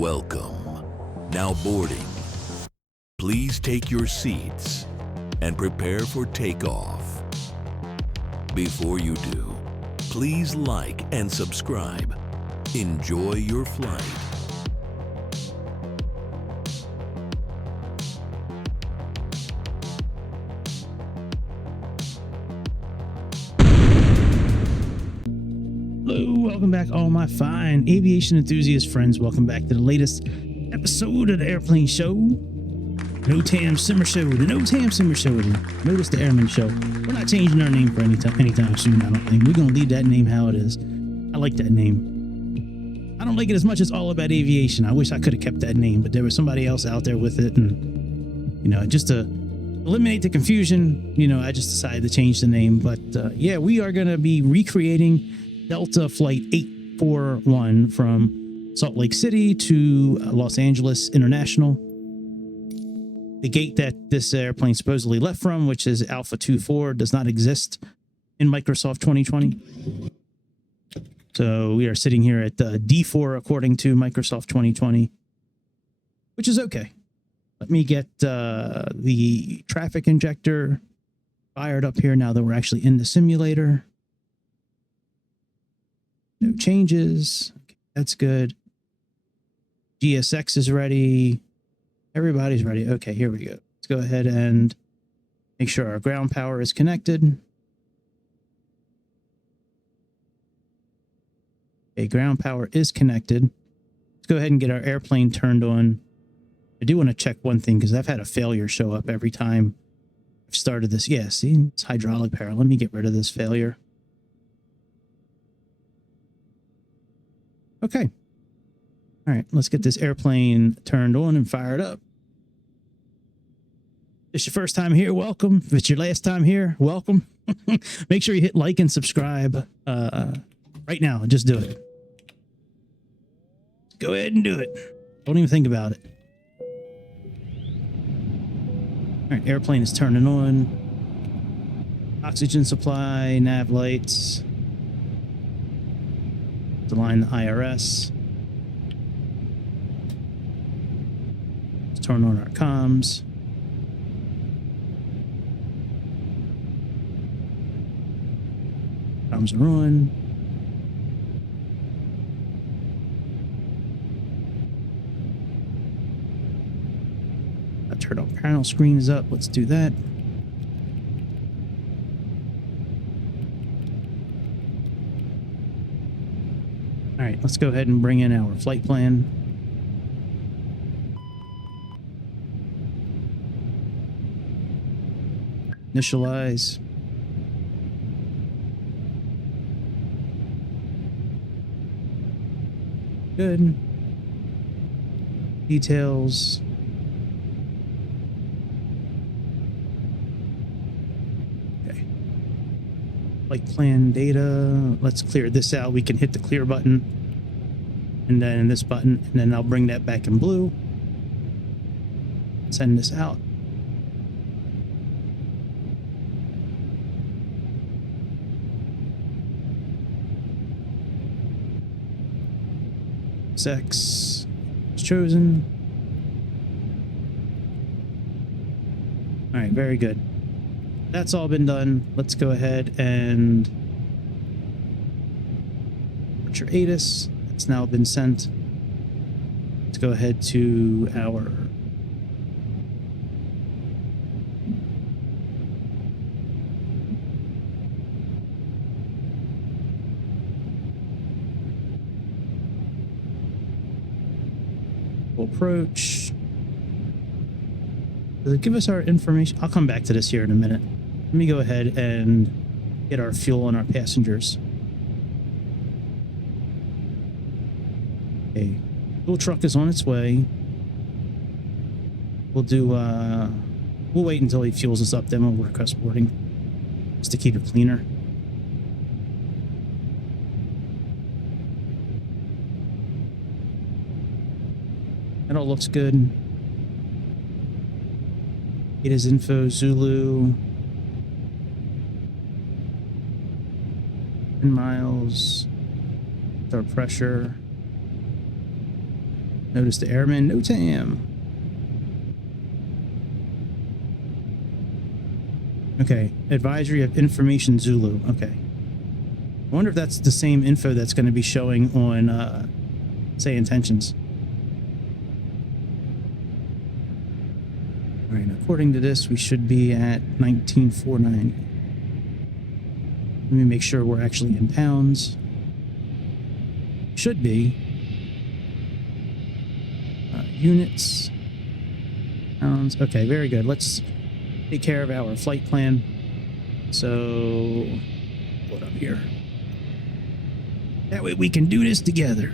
Welcome. Now boarding. Please take your seats and prepare for takeoff. Before you do, please like and subscribe. Enjoy your flight. Hello, welcome back, all my fine aviation enthusiast friends. Welcome back to the latest episode of the Airplane Show. No-Tam Simmer Show, the No-Tam Simmer Show, the Notice the Airman Show. We're not changing our name for anytime soon, I don't think. We're going to leave that name how it is. I like that name. I don't like it as much as All About Aviation. I wish I could have kept that name, but there was somebody else out there with it. And, you know, just to eliminate the confusion, you know, I just decided to change the name. But, yeah, we are going to be recreating Delta Flight 841 from Salt Lake City to Los Angeles International. The gate that this airplane supposedly left from, which is Alpha 24, does not exist in Microsoft 2020. So we are sitting here at D4 according to Microsoft 2020, which is okay. Let me get the traffic injector fired up here now that we're actually in the simulator. No changes. Okay, that's good. GSX is ready. Everybody's ready. Okay, here we go. Let's go ahead and make sure our ground power is connected. Okay, ground power is connected. Let's go ahead and get our airplane turned on. I do want to check one thing because I've had a failure show up every time I've started this. Yeah, see, it's hydraulic power. Let me get rid of this failure. Okay. All right, let's get this airplane turned on and fired up. If it's your first time here, welcome. If it's your last time here, welcome. Make sure you hit like and subscribe right now. Just do it. Go ahead and do it. Don't even think about it. All right, airplane is turning on. Oxygen supply, nav lights. Align the IRS. Let's turn on our comms. Comms are on. Our turtle panel screen is up. Let's do that. All right, let's go ahead and bring in our flight plan. Initialize. Good. Details. Okay. Flight plan data. Let's clear this out. We can hit the clear button and then this button, and then I'll bring that back in blue. Send this out. Sex is chosen. All right, very good. That's all been done. Let's go ahead and put your ATIS. It's now been sent. Let's go ahead to our approach. Does it give us our information? I'll come back to this here in a minute. Let me go ahead and get our fuel and our passengers. Okay, fuel truck is on its way. We'll do we'll wait until he fuels us up, then we'll request boarding just to keep it cleaner. That all looks good. It is info Zulu. 10 miles. Our pressure. Notice the airman, no TAM. Okay, advisory of information Zulu. Okay. I wonder if that's the same info that's going to be showing on, Sayintentions. All right, according to this, we should be at 19,490. Let me make sure we're actually in pounds. Should be. Units. Pounds. Okay, very good. Let's take care of our flight plan. So, what up here? That way we can do this together.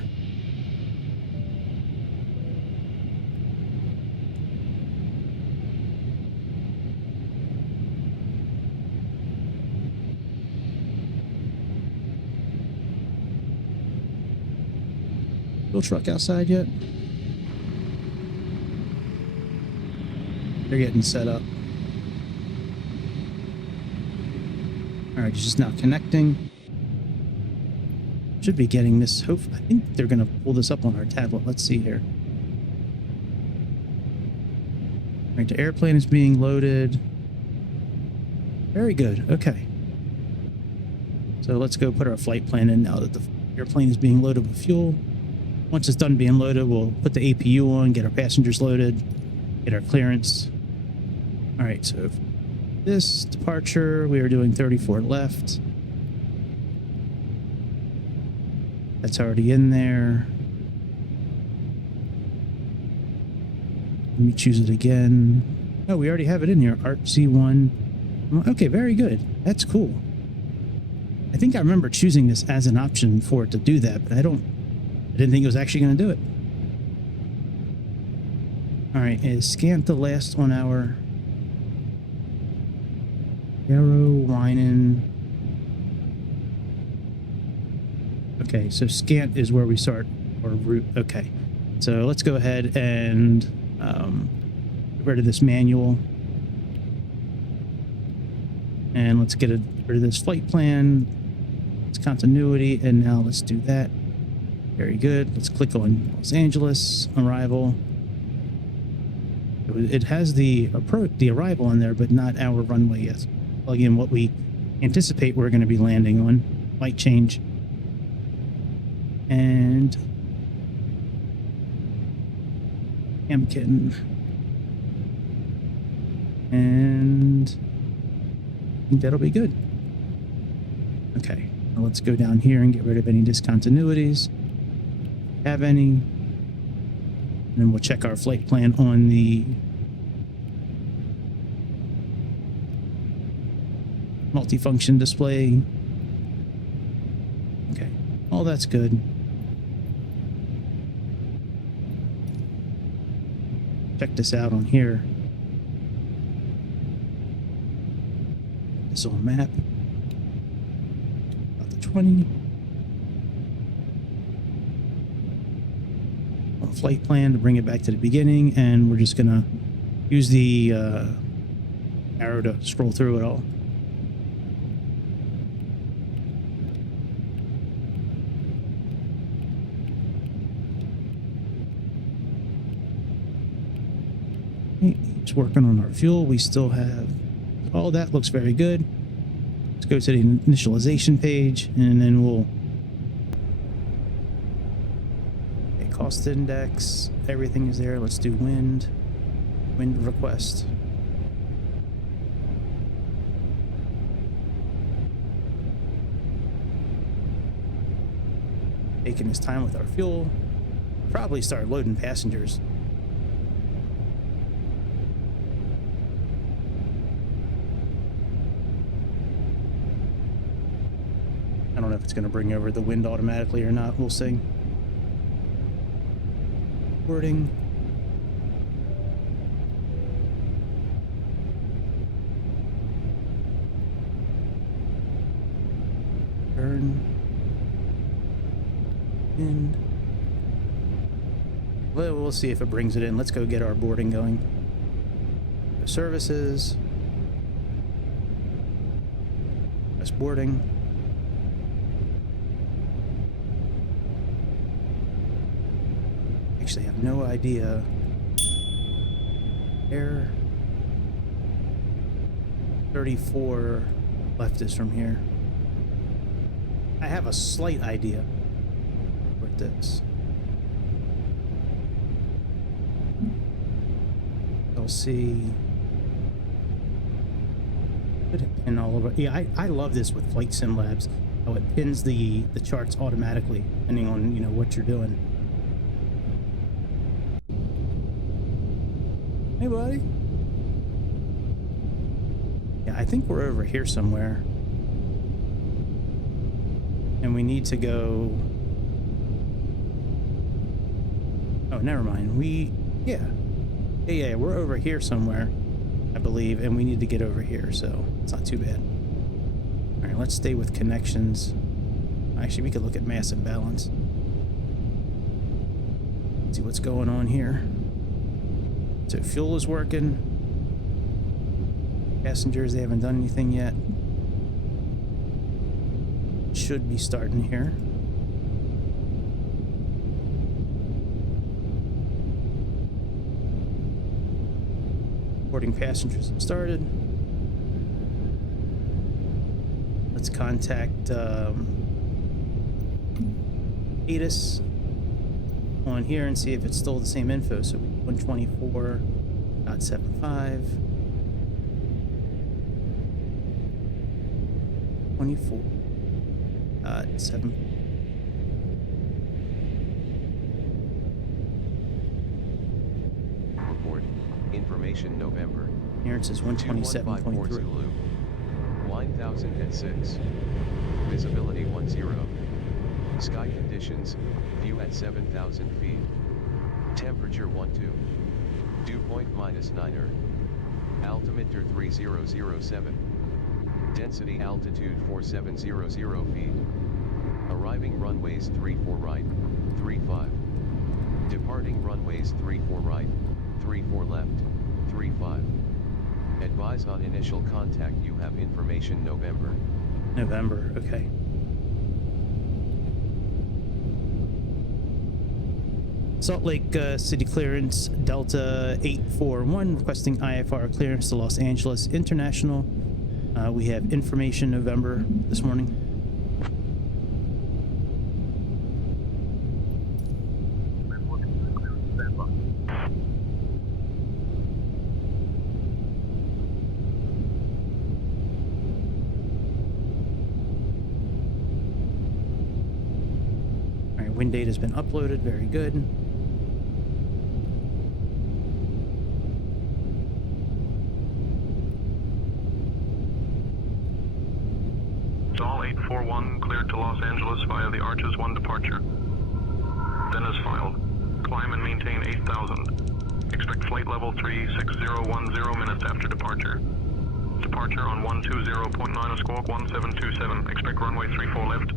Fuel truck outside yet? They're getting set up. All right, just now connecting. Should be getting this. I think they're going to pull this up on our tablet. Let's see here. All right, the airplane is being loaded. Very good. Okay. So let's go put our flight plan in now that the airplane is being loaded with fuel. Once it's done being loaded, we'll put the APU on, get our passengers loaded, get our clearance. All right, so this departure, we are doing 34 left. That's already in there. Let me choose it again. Oh, we already have it in here. Art C1. Okay, very good. That's cool. I think I remember choosing this as an option for it to do that, but I didn't think it was actually going to do it. All right, is scant the last on our arrow whining. Okay, so scant is where we start our route. Okay, so let's go ahead and get rid of this manual. And let's get rid of this flight plan. It's continuity, and now let's do that. Very good. Let's click on Los Angeles arrival. It has the arrival in there, but not our runway yet. Plug in what we anticipate we're going to be landing on. Might change. And Amkin. And I think that'll be good. Okay. Now let's go down here and get rid of any discontinuities. Have any. And then we'll check our flight plan on the multifunction display. Okay, all that's good. Check this out on here. This on map. About the 20. On flight plan to bring it back to the beginning, and we're just gonna use the arrow to scroll through it all. It's working on our fuel. We still have all that. Looks very good. Let's go to the initialization page, and then we'll cost index. Everything is there. Let's do wind request. Taking his time with our fuel. Probably start loading passengers. I don't know if it's going to bring over the wind automatically or not. We'll see. Boarding. Turn. Wind. Well, we'll see if it brings it in. Let's go get our boarding going. Services. Press boarding. Actually, have no idea. Air 34 left is from here. I have a slight idea where it is. SLC. Put it pin all over. Yeah, I love this with Flight Sim Labs. How it pins the charts automatically, depending on, you know, what you're doing. Hey, buddy. Yeah, I think we're over here somewhere. And we need to go... Oh, never mind. Yeah, we're over here somewhere, I believe, and we need to get over here, so it's not too bad. All right, let's stay with connections. Actually, we could look at mass imbalance. See what's going on here. So fuel is working. Passengers, they haven't done anything yet. Should be starting here. Boarding passengers have started. Let's contact ATIS on here and see if it's still the same info. So 124.75. 24.7. Report. Information November. Clearance is 127.3. Line 1006. Visibility 10. Sky conditions. View at 7,000 feet. Temperature 12. Dew point -9. Altimeter 3007. Density altitude 4700 feet. Arriving runways 34 right, 35. Departing runways 34 right, 34 left, 35. Advise on initial contact. You have information November. November, okay. Salt Lake City clearance, Delta 841 requesting IFR clearance to Los Angeles International. We have information November this morning. All right, wind data has been uploaded. Very good. Sol 841 cleared to Los Angeles via the Arches 1 departure. Then as filed. Climb and maintain 8,000. Expect flight level 36010 minutes after departure. Departure on 120.9 a squawk 1727. Expect runway 34 left.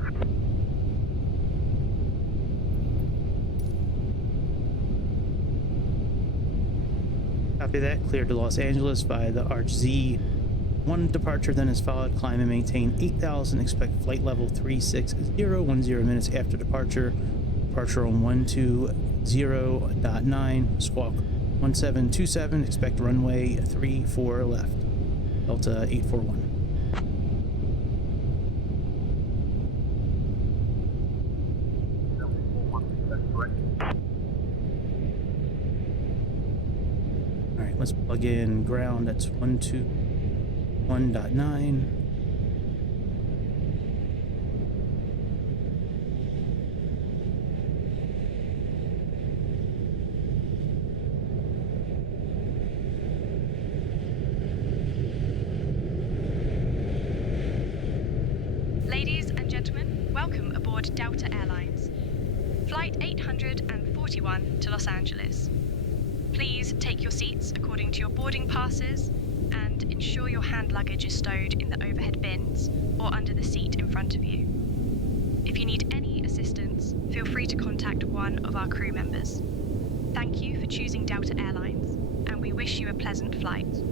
Copy that. Cleared to Los Angeles via the Arch Z 1 departure, then is followed. Climb and maintain 8,000. Expect flight level 36010 minutes after departure. Departure on 120.9, squawk 1727. Expect runway 34 left. Delta 841. All right, let's plug in ground. That's 121.9. Ladies and gentlemen, welcome aboard Delta Airlines. Flight 841 to Los Angeles. Please take your seats according to your boarding passes and ensure your hand luggage is stowed in the overhead bins or under the seat in front of you. If you need any assistance, feel free to contact one of our crew members. Thank you for choosing Delta Airlines, and we wish you a pleasant flight.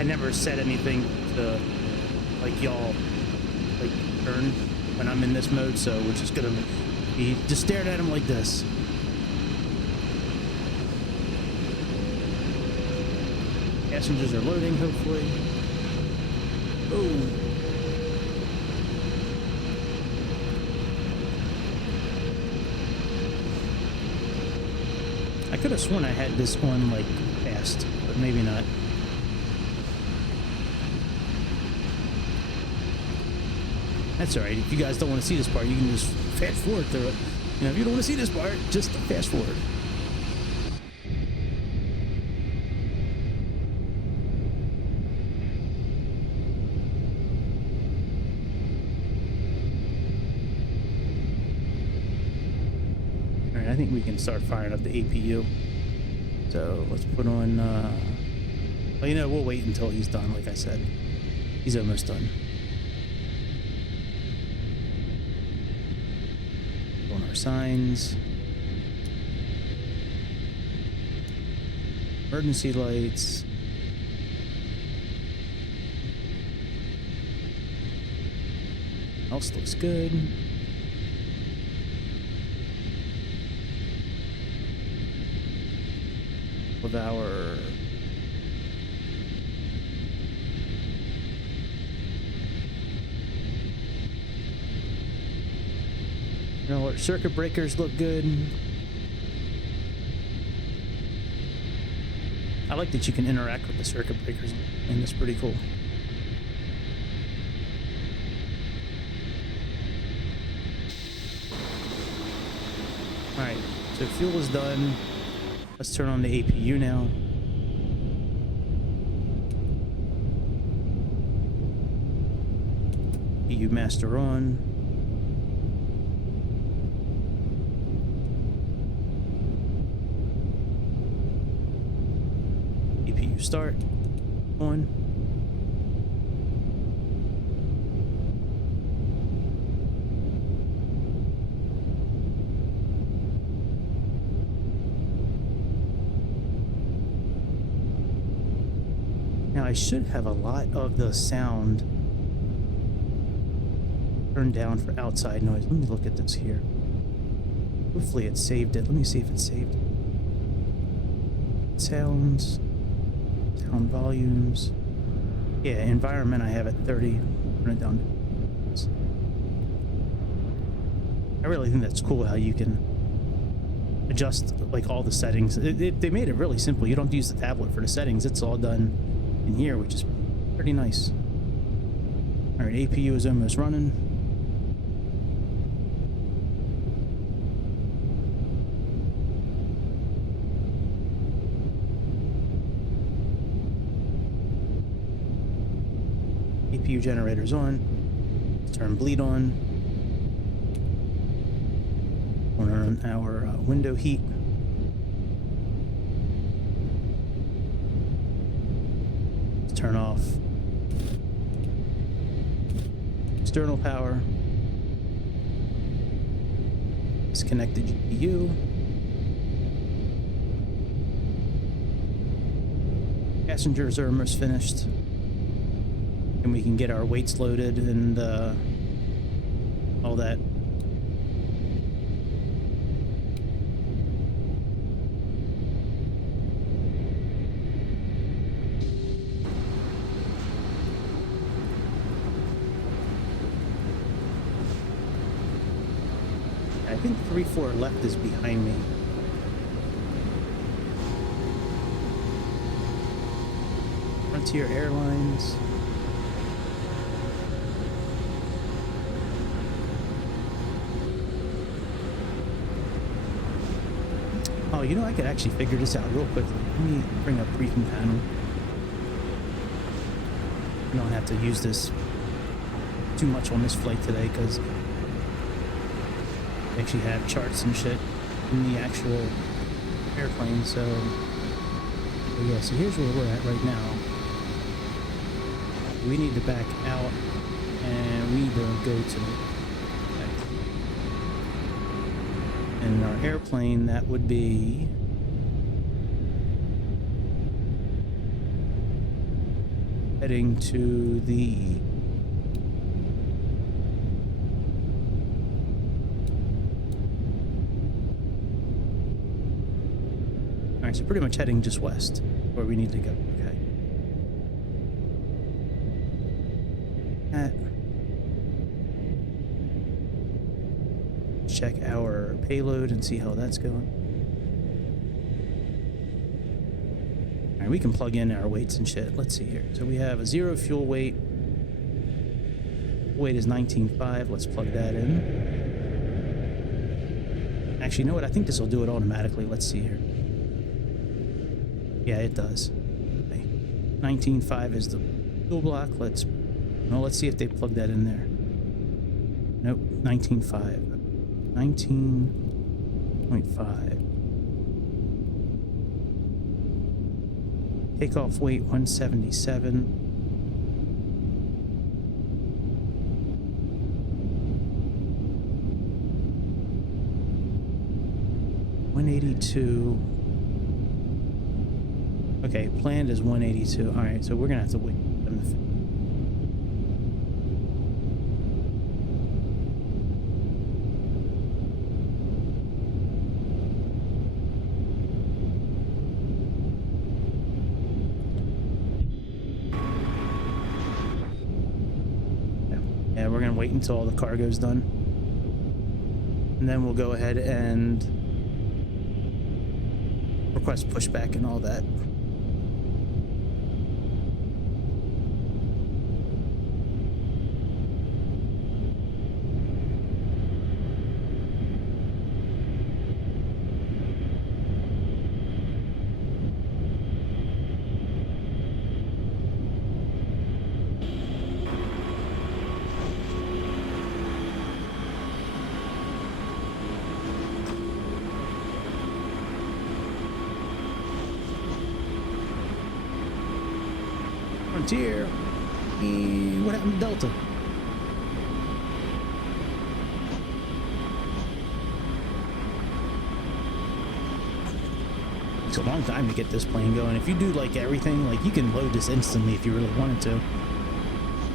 I never said anything to like y'all like turn when I'm in this mode, so we're just gonna be just staring at him like this. Passengers are loading, hopefully. Oh. I could have sworn I had this one like fast, but maybe not. That's all right. If you guys don't want to see this part, you can just fast forward through it. You know, if you don't want to see this part, just fast forward. All right, I think we can start firing up the APU. So let's put on, well, you know, we'll wait until he's done, like I said. He's almost done. On our signs. Emergency lights. Else looks good. With our our circuit breakers look good. I like that you can interact with the circuit breakers, and that's pretty cool. Alright, so fuel is done. Let's turn on the APU now. APU master on. APU start on. Now I should have a lot of the sound turned down for outside noise. Let me look at this here. Hopefully it saved it. Let me see if it saved it. Sounds, sound volumes. Yeah, environment I have at 30. Turn it down to... I really think that's cool how you can adjust like all the settings. They made it really simple. You don't have to use the tablet for the settings. It's all done in here, which is pretty nice. All right, APU is almost running. APU generator's on. Let's turn bleed on. On our window heat. Turn off external power. Disconnect the GPU. Passengers are almost finished. And we can get our weights loaded and all that. I think 3-4 left is behind me. Frontier Airlines. Oh, you know, I could actually figure this out real quickly. Let me bring up briefing panel. I don't have to use this too much on this flight today because I actually have charts and shit in the actual airplane. So yeah, so here's where we're at right now. We need to back out and we need to go to and our airplane, that would be heading to the all right, so pretty much heading just west where we need to go. Okay. Check our payload and see how that's going. All right, we can plug in our weights and shit. Let's see here. So we have a 0 fuel weight. Weight is 19.5. Let's plug that in. Actually, you know what? I think this will do it automatically. Let's see here. Yeah, it does. Okay. 19.5 is the fuel block. Let's see if they plug that in there. Nope, 19.5. 19.5. Takeoff weight 177. $182. Okay, planned is 182. All right, so we're gonna have to wait for them to we're gonna wait until all the cargo's done, and then we'll go ahead and request pushback and all that. Frontier. What happened to Delta? Takes a long time to get this plane going. If you do like everything, like you can load this instantly if you really wanted to.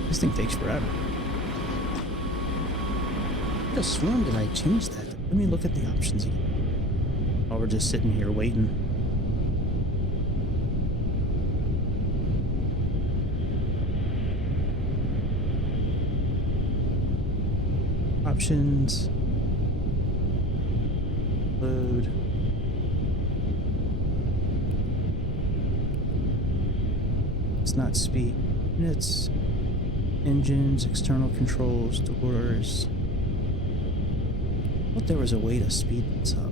This thing takes forever. I could have sworn that I changed that. Let me look at the options again. While we're just sitting here waiting. Options. Load. It's not speed. It's engines, external controls, doors. I thought there was a way to speed this up.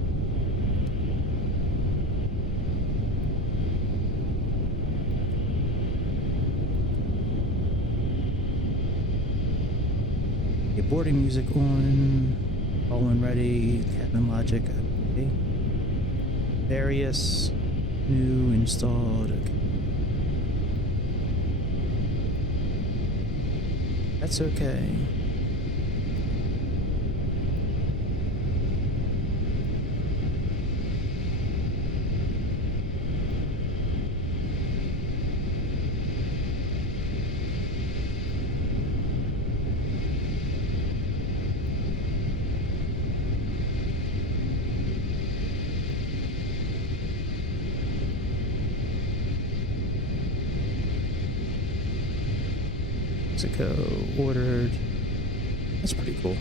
Get boarding music on. All when ready. Cabin logic. Okay. Various. New. Installed. Okay. That's okay. Mexico ordered. That's pretty cool.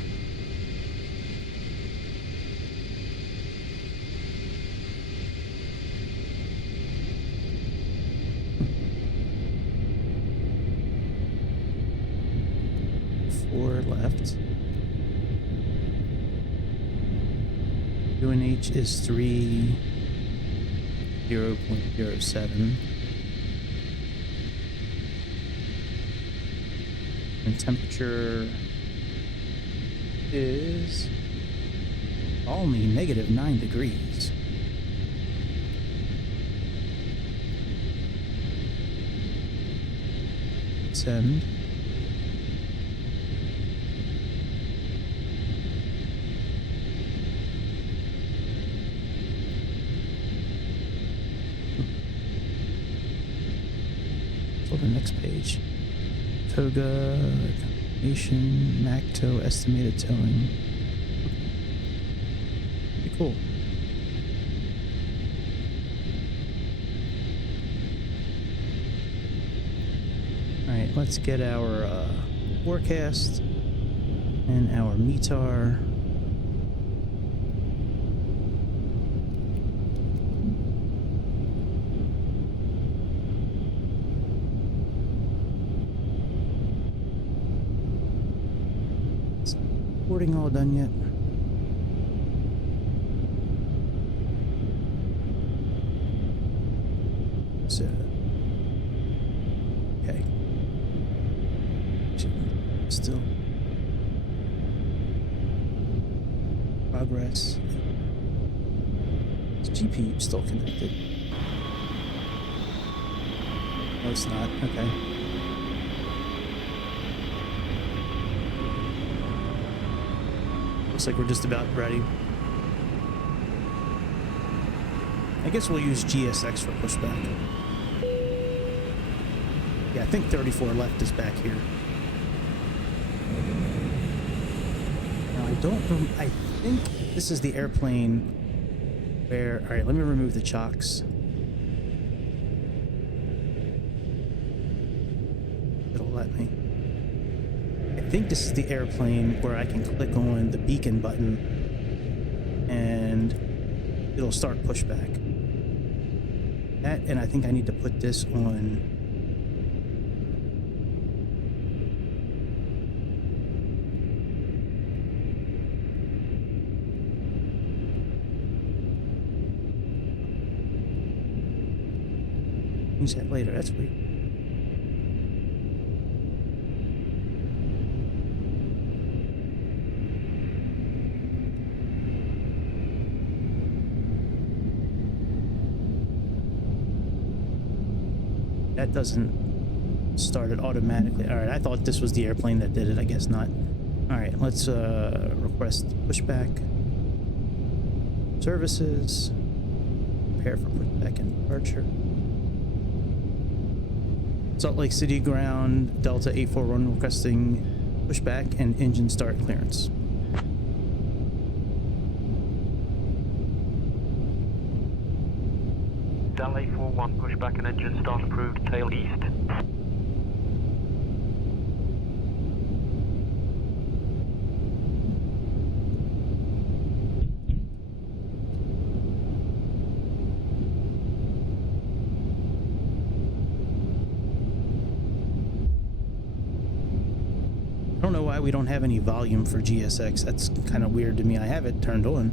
Four left. UNH is 0.07. And temperature is only -9 degrees. Send. go to the next page. Toga, accommodation, MAC tow, estimated towing. Pretty cool. Alright, let's get our forecast and our METAR. Boarding all done yet? So, okay. Still progress. Is GPU still connected? No, it's not. Okay. Looks like we're just about ready. I guess we'll use GSX for pushback. Yeah, I think 34 left is back here. Now I think this is the airplane where, all right, let me remove the chocks. It'll let me. I think this is the airplane where I can click on the beacon button and it'll start pushback. That, and I think I need to put this on. Change that later. That's weird. That doesn't start it automatically. All right, I thought this was the airplane that did it. I guess not. All right, let's request pushback. Services. Prepare for pushback and departure. Salt Lake City ground, Delta 841 requesting pushback and engine start clearance. Delta 841 pushback and engine start approved, tail east. I don't know why we don't have any volume for GSX. That's kind of weird to me. I have it turned on.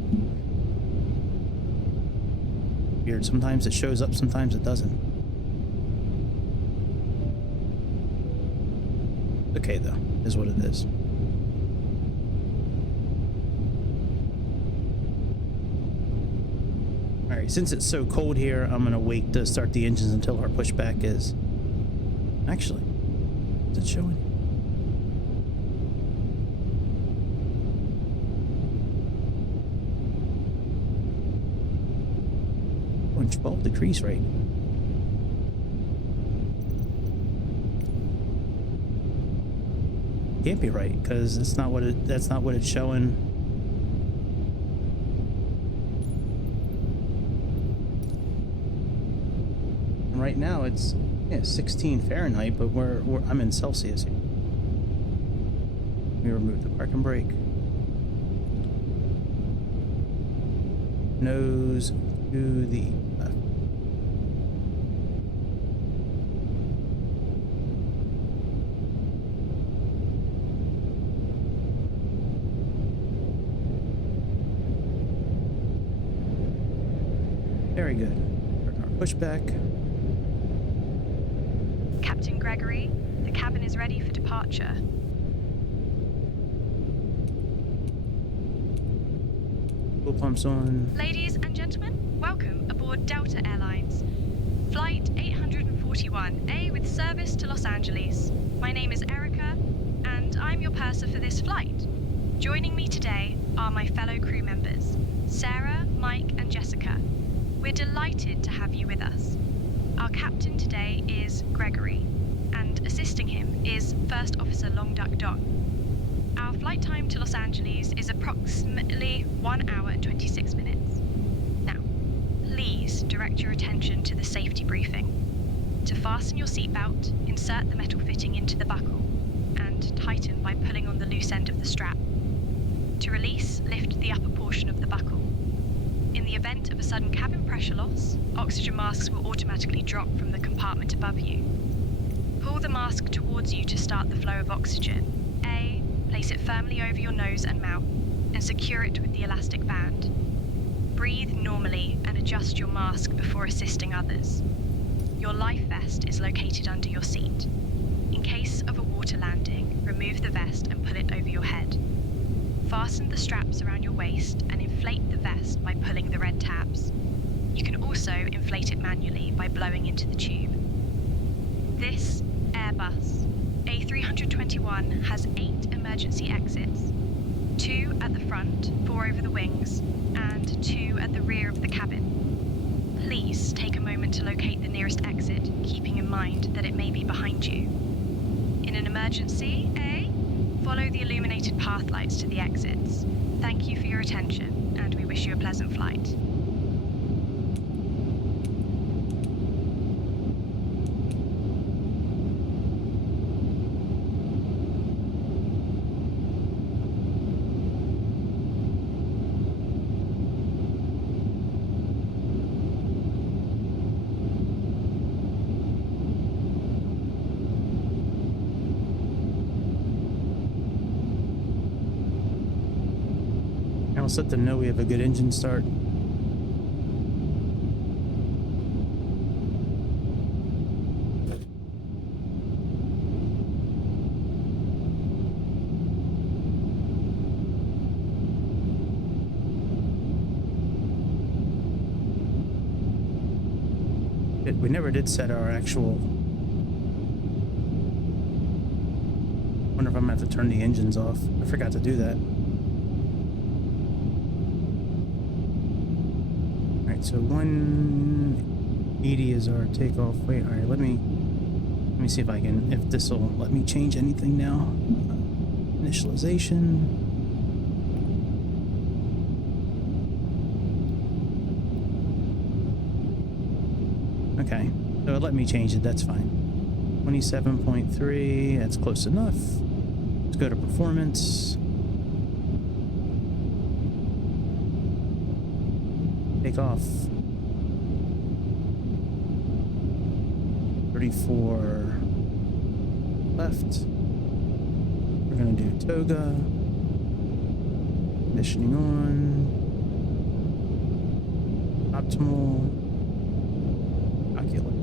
Weird. Sometimes it shows up, sometimes it doesn't. Okay, though. Is what it is. Alright, since it's so cold here, I'm going to wait to start the engines until our pushback is... Actually, is it showing? Oh, 12 degrees right. Can't be right, because that's not what it's showing. And right now it's 16 Fahrenheit, but I'm in Celsius here. Let me remove the park and brake. Nose to the left. Very good. Our pushback. Captain Gregory, the cabin is ready for departure. Fuel pumps on. Ladies and gentlemen, welcome aboard Delta Airlines Flight 841A with service to Los Angeles. My name is Erica, and I'm your purser for this flight. Joining me today are my fellow crew members, Sarah, Mike, and Jessica. We're delighted to have you with us. Our captain today is Gregory. and assisting him is First Officer Long Duck Dong. Our flight time to Los Angeles is approximately 1 hour and 26 minutes. Now, please direct your attention to the safety briefing. To fasten your seatbelt, insert the metal fitting into the buckle and tighten by pulling on the loose end of the strap. To release, lift the upper portion of the buckle. In the event of a sudden cabin pressure loss, oxygen masks will automatically drop from the compartment above you. Pull the mask towards you to start the flow of oxygen. A. Place it firmly over your nose and mouth and secure it with the elastic band. Breathe normally and adjust your mask before assisting others. Your life vest is located under your seat. In case of a water landing, remove the vest and put it over your head. Fasten the straps around your waist and inflate the vest by pulling the red tabs. You can also inflate it manually by blowing into the tube. This Airbus A321 has 8 emergency exits, 2 at the front, 4 over the wings, and 2 at the rear of the cabin. Please take a moment to locate the nearest exit, keeping in mind that it may be behind you. In an emergency, A, follow the illuminated path lights to the exits. Thank you for your attention, and we wish you a pleasant flight. Let's let them know we have a good engine start. We never did set our actual... Wonder if I'm gonna have to turn the engines off. I forgot to do that. So 180 is our takeoff weight. All right, let me see if I can, if this will let me change anything now. Initialization. Okay, so it let me change it, that's fine. 27.3, that's close enough. Let's go to performance. Take off. 34 left. We're gonna do toga. Conditioning on. Optimal. Calculate.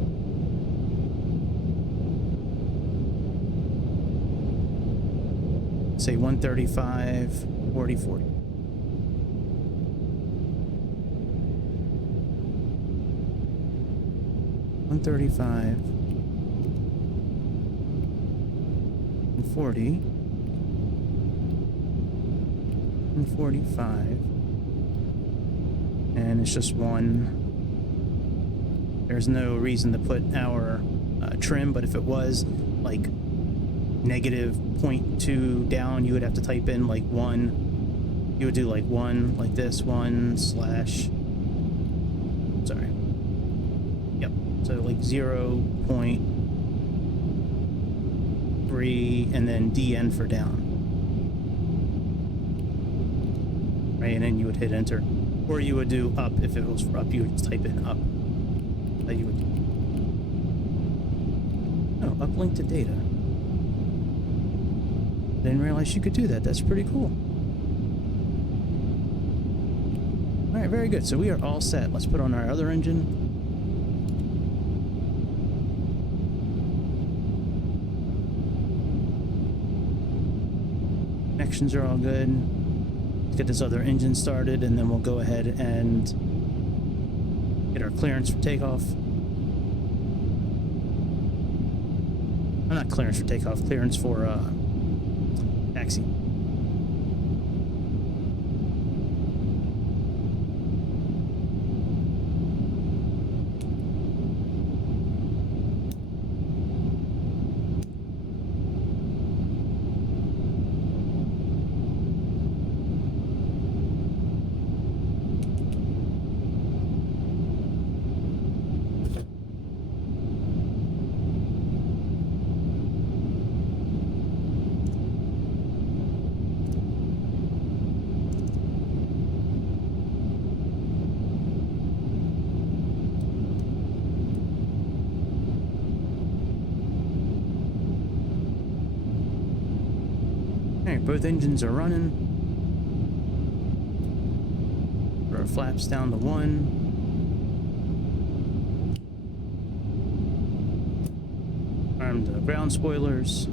Say 135, 40, 40. 135 and 40 and 45, and it's just one. There's no reason to put our trim, but if it was like negative 0.2 down, you would have to type in like 1. You would do like 1 like this, 1 slash, sorry. So like 0.3 and then DN for down. Right, and then you would hit enter. Or you would do up. If it was for up, you would just type in up. That you would do. Oh, uplink to data. Didn't realize you could do that. That's pretty cool. Alright, very good. So we are all set. Let's put on our other engine. Connections are all good. Let's get this other engine started, and then we'll go ahead and get our clearance for takeoff. Not clearance for takeoff, clearance for taxi. Alright, both engines are running. Put our flaps down to 1. Arm the ground spoilers.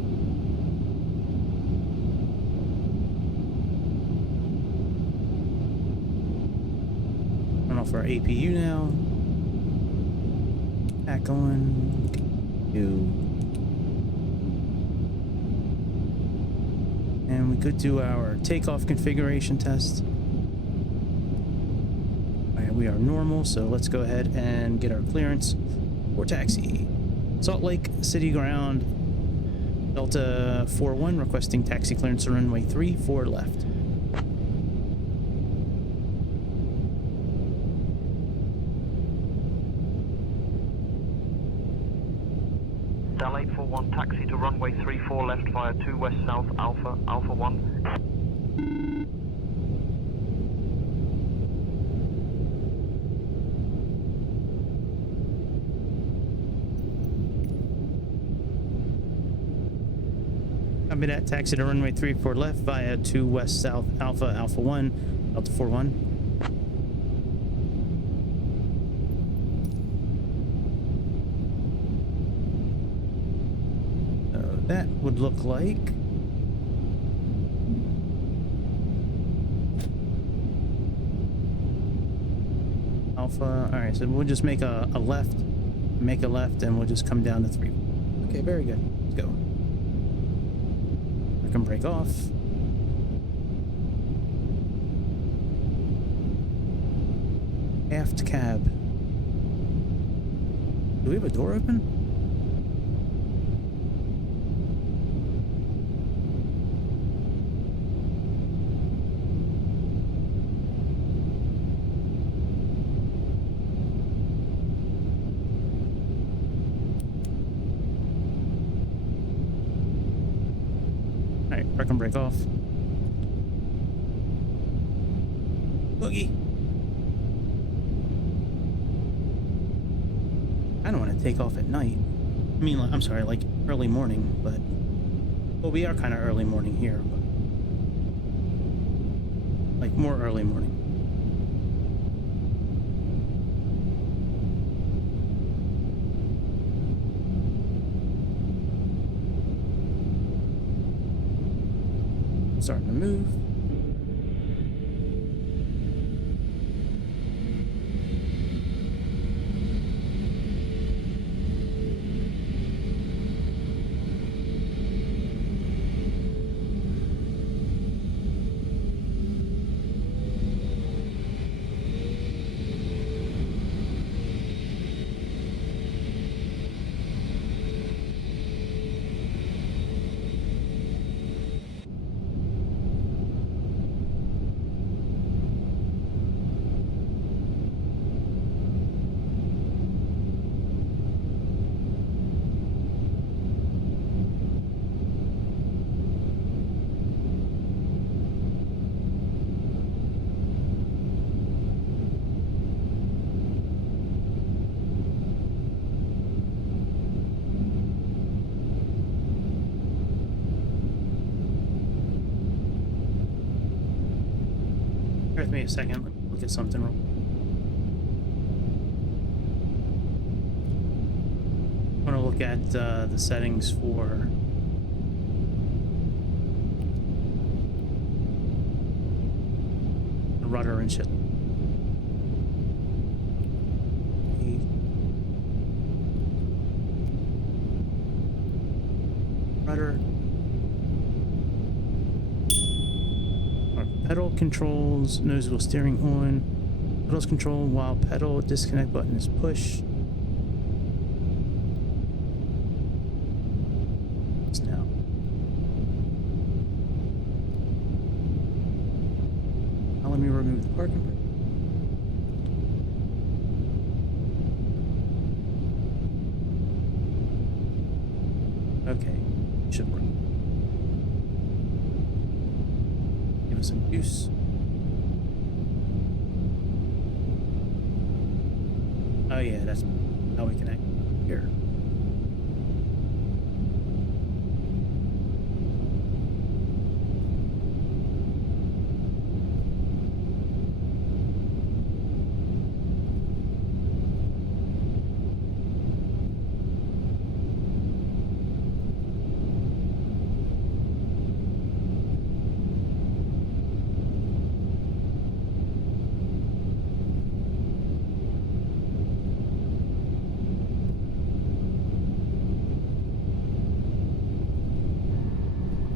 Run off our APU now. Back on. And we could do our takeoff configuration test. Alright, we are normal, so let's go ahead and get our clearance for taxi. Salt Lake City ground, Delta 41 requesting taxi clearance to runway 34 left. Del 841 taxi to runway 34 left via 2 west south Alpha, Alpha 1. Copy that. Taxi to runway 34 left via 2 west south Alpha, Alpha 1, Delta 41. That would look like Alpha. All right, so we'll just make a left, and we'll just come down to 3. Okay, very good. Let's go. I can break off. Aft cab. Do we have a door open? I can break off. Boogie. I don't want to take off at night. I mean, I'm sorry, like early morning, but well, we are kind of early morning here, but like more early morning. Starting to move. Bear with me a second. Let me look at something real quick. I want to look at the settings for the rudder and shit. Rudder. Pedal controls, nose wheel steering on. Pedals control while pedal disconnect button is pushed. It's now. Now let me remove the parking brake. Okay, should work. Give us some juice. Oh yeah, that's how we connect here.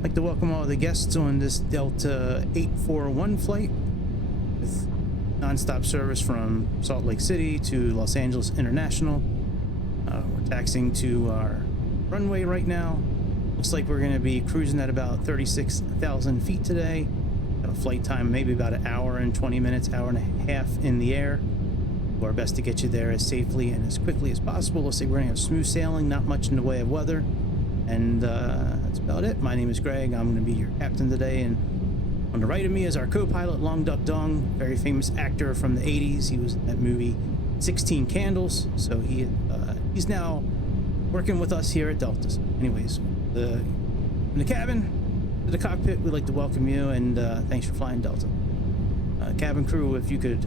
I'd like to welcome all the guests on this Delta 841 flight with nonstop service from Salt Lake City to Los Angeles International. We're taxiing to our runway right now. Looks like we're going to be cruising at about 36,000 feet today. Have a flight time maybe about an hour and 20 minutes, hour and a half in the air. Do our best to get you there as safely and as quickly as possible. Let's say we're going to have smooth sailing, not much in the way of weather. And that's about it. My name is Greg. I'm going to be your captain today. And on the right of me is our co-pilot, Long Duck Dong, very famous actor from the 80s. He was in that movie 16 Candles. So he's now working with us here at Delta. So anyways, in the cabin, to the cockpit, we'd like to welcome you, and thanks for flying Delta. Cabin crew, if you could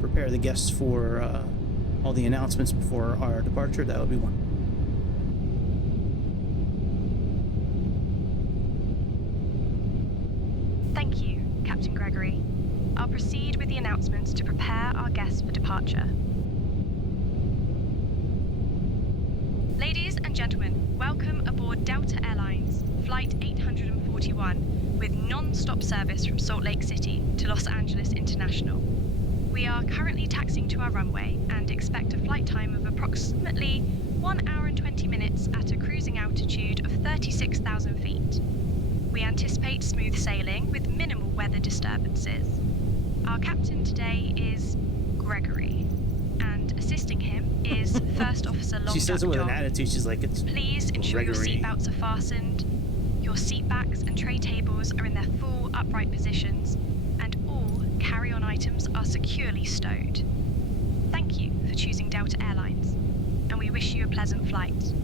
prepare the guests for all the announcements before our departure, that would be wonderful. Thank you, Captain Gregory. I'll proceed with the announcements to prepare our guests for departure. Ladies and gentlemen, welcome aboard Delta Airlines Flight 841 with non-stop service from Salt Lake City to Los Angeles International. We are currently taxiing to our runway and expect a flight time of approximately 1 hour and 20 minutes at a cruising altitude of 36,000 feet. We anticipate smooth sailing with minimal weather disturbances. Our captain today is Gregory, and assisting him is First Officer Long Duck Dong. She says it with an attitude. She's like, it's Please ensure your seatbelts are fastened, your seat backs and tray tables are in their full upright positions, and all carry-on items are securely stowed. Thank you for choosing Delta Airlines, and we wish you a pleasant flight.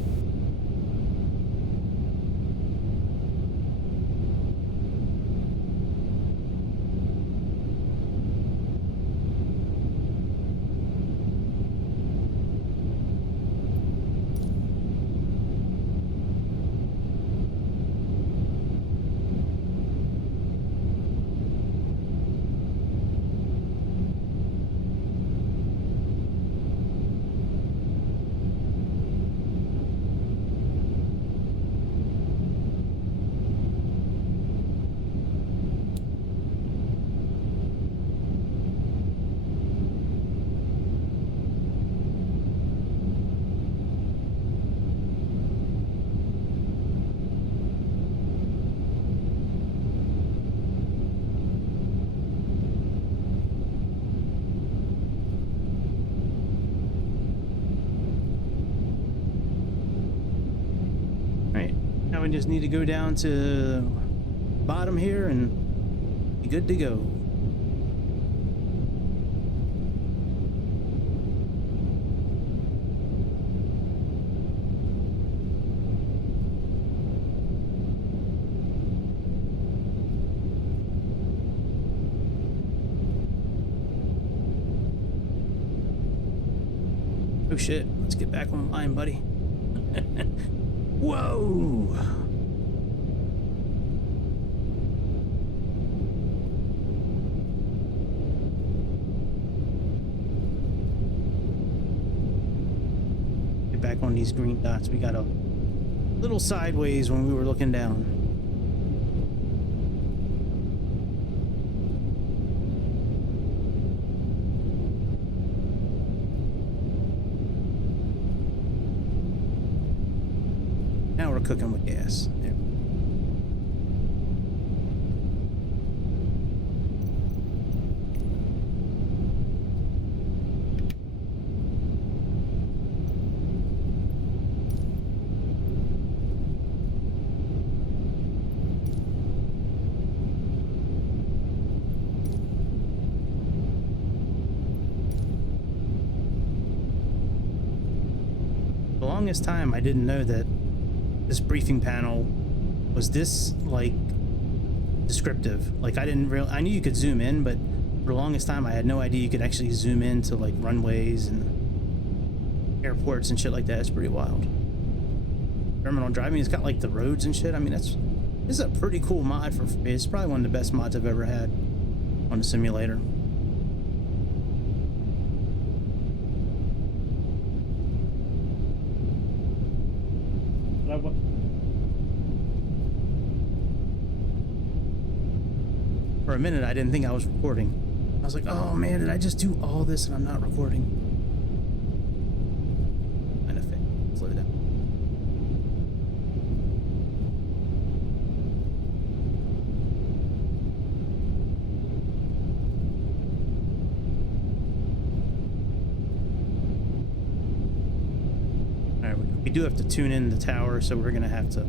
Now we just need to go down to the bottom here and be good to go. Oh shit, let's get back online, buddy. Whoa! Get back on these green dots. We got a little sideways when we were looking down. Now we're cooking with gas. There. For the longest time, I didn't know that this briefing panel was this like descriptive. Like I knew you could zoom in, but for the longest time I had no idea you could actually zoom into like runways and airports and shit like that. It's pretty wild. Terminal driving, it's got like the roads and shit. I mean, this is a pretty cool mod for free. It's probably one of the best mods I've ever had on a simulator. For a minute, I didn't think I was recording. I was like, oh man, did I just do all this and I'm not recording? Kind of fit. Slow down. Alright, we do have to tune in the tower, so we're gonna have to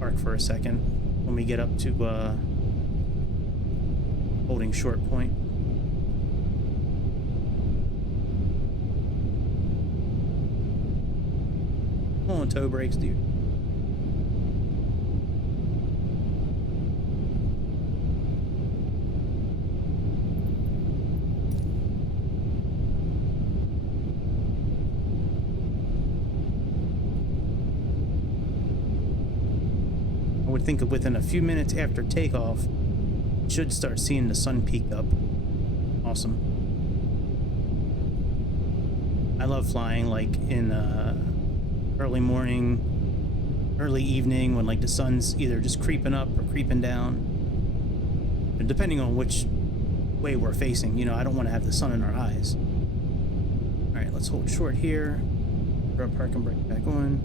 park for a second when we get up to holding short point. Come on, toe brakes, dude. I would think that within a few minutes after takeoff, should start seeing the sun peak up. Awesome. I love flying like in early morning, early evening, when like the sun's either just creeping up or creeping down, and depending on which way we're facing. You know, I don't want to have the sun in our eyes. All right, let's hold short here. Throw our parking brake back on.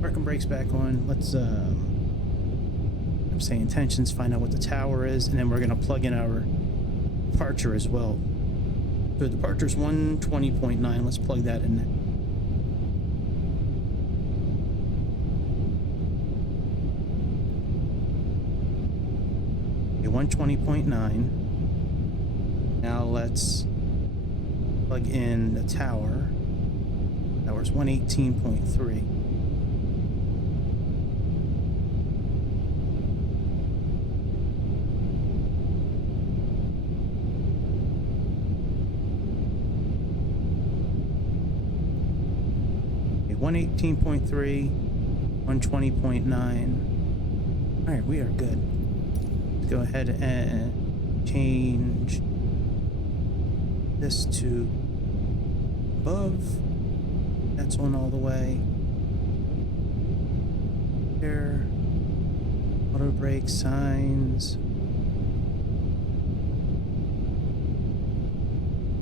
Parking brakes back on. Let's Sayintentions, find out what the tower is, and then we're gonna plug in our departure as well. So departure's 120.9. Let's plug that in there. Okay, 120.9. Now let's plug in the tower. Tower's 118.3. Okay, 118.3, 120.9. All right, we are good. Let's go ahead and change this to above. That's on all the way. There. Auto brake signs.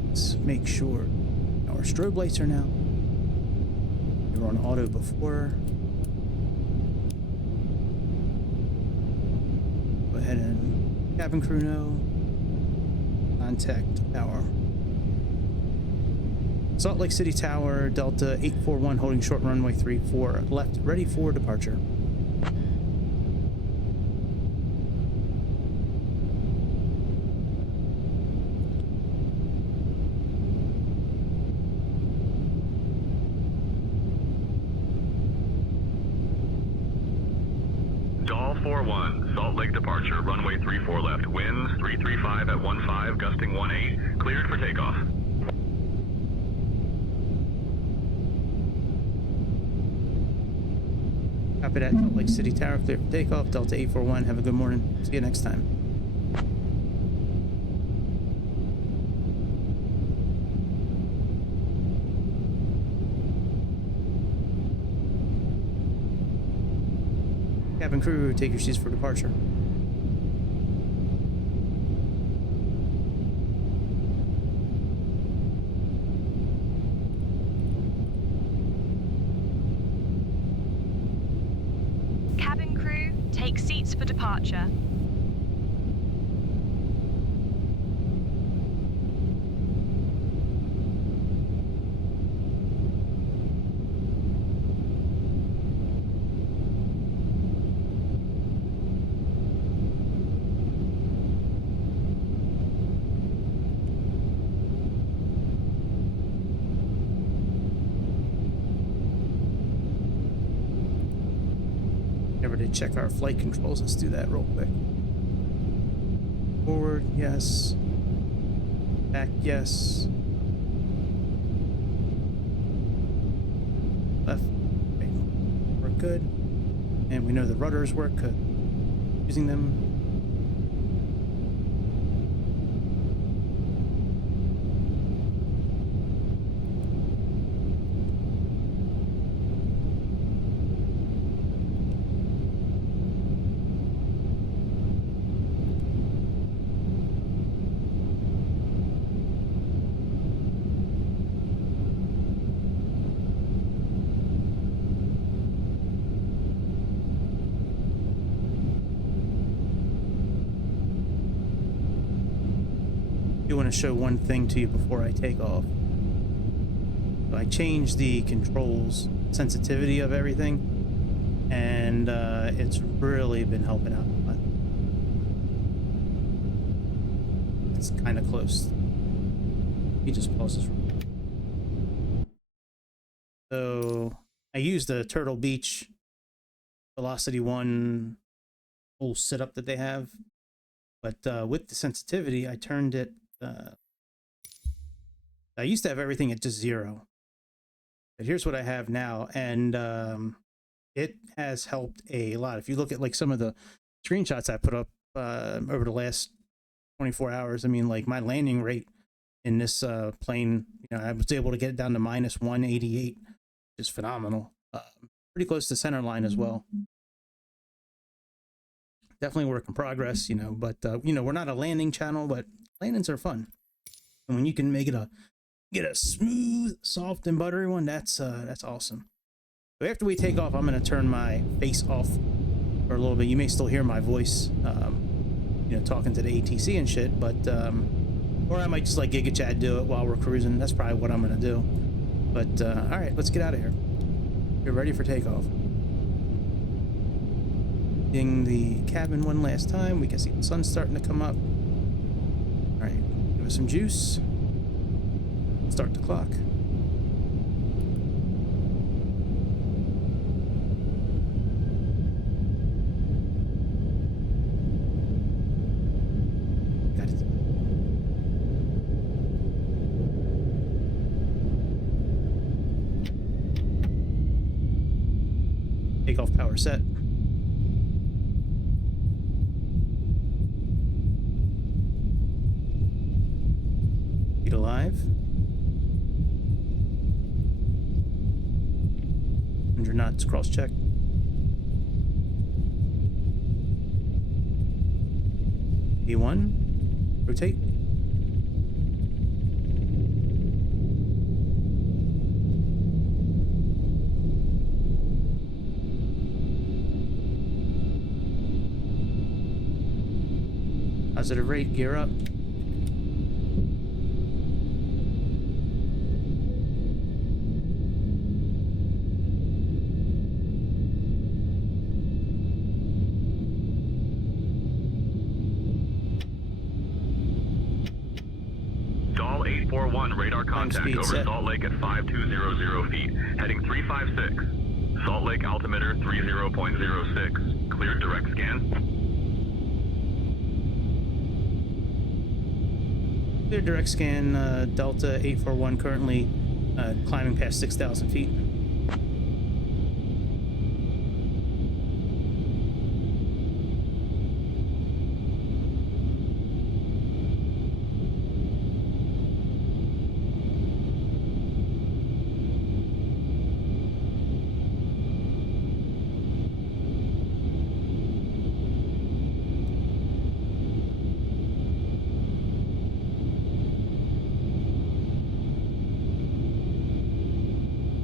Let's make sure our strobe lights are now. We were on auto before. Go ahead and cabin crew know. Contact tower. Salt Lake City Tower, Delta 841, holding short runway 34 left, ready for departure. Doll 41, Salt Lake departure, runway 34 left, winds 335 at 15, gusting 18, cleared for takeoff. Copy that. Salt Lake City Tower, clear for takeoff. Delta 841, have a good morning. See you next time. Cabin crew, take your seats for departure. Cabin crew, take seats for departure. Never did check our flight controls. Let's do that real quick. Forward, yes. Back, yes. Left, right. We're good. And we know the rudders work. Using them. want to show one thing to you before I take off. So I changed the controls sensitivity of everything, and it's really been helping out a lot. It's kind of close. He just pauses. So I used the Turtle Beach Velocity 1 whole setup that they have, but with the sensitivity, I turned it. I used to have everything at just 0, but here's what I have now, and it has helped a lot. If you look at like some of the screenshots I put up over the last 24 hours, I mean, like my landing rate in this plane, you know, I was able to get it down to minus 188, which is phenomenal. Pretty close to center line as well. Definitely work in progress, you know, but you know, we're not a landing channel, but landings are fun. And when you can make it get a smooth, soft, and buttery one, that's awesome. So after we take off, I'm going to turn my face off for a little bit. You may still hear my voice, you know, talking to the ATC and shit, but or I might just like Giga Chad do it while we're cruising. That's probably what I'm going to do. But all right, let's get out of here. Get ready for takeoff. Ding the cabin one last time. We can see the sun starting to come up. All right, give us some juice. Start the clock. Got it. Takeoff power set. Feet alive. 100 knots, cross check. B1, rotate. Positive rate, gear up. Doll 841, radar contact over set. Salt Lake at 5200 feet, heading 356. Salt Lake altimeter 30.06. Cleared direct scan. Clear direct scan, Delta 841 currently climbing past 6,000 feet.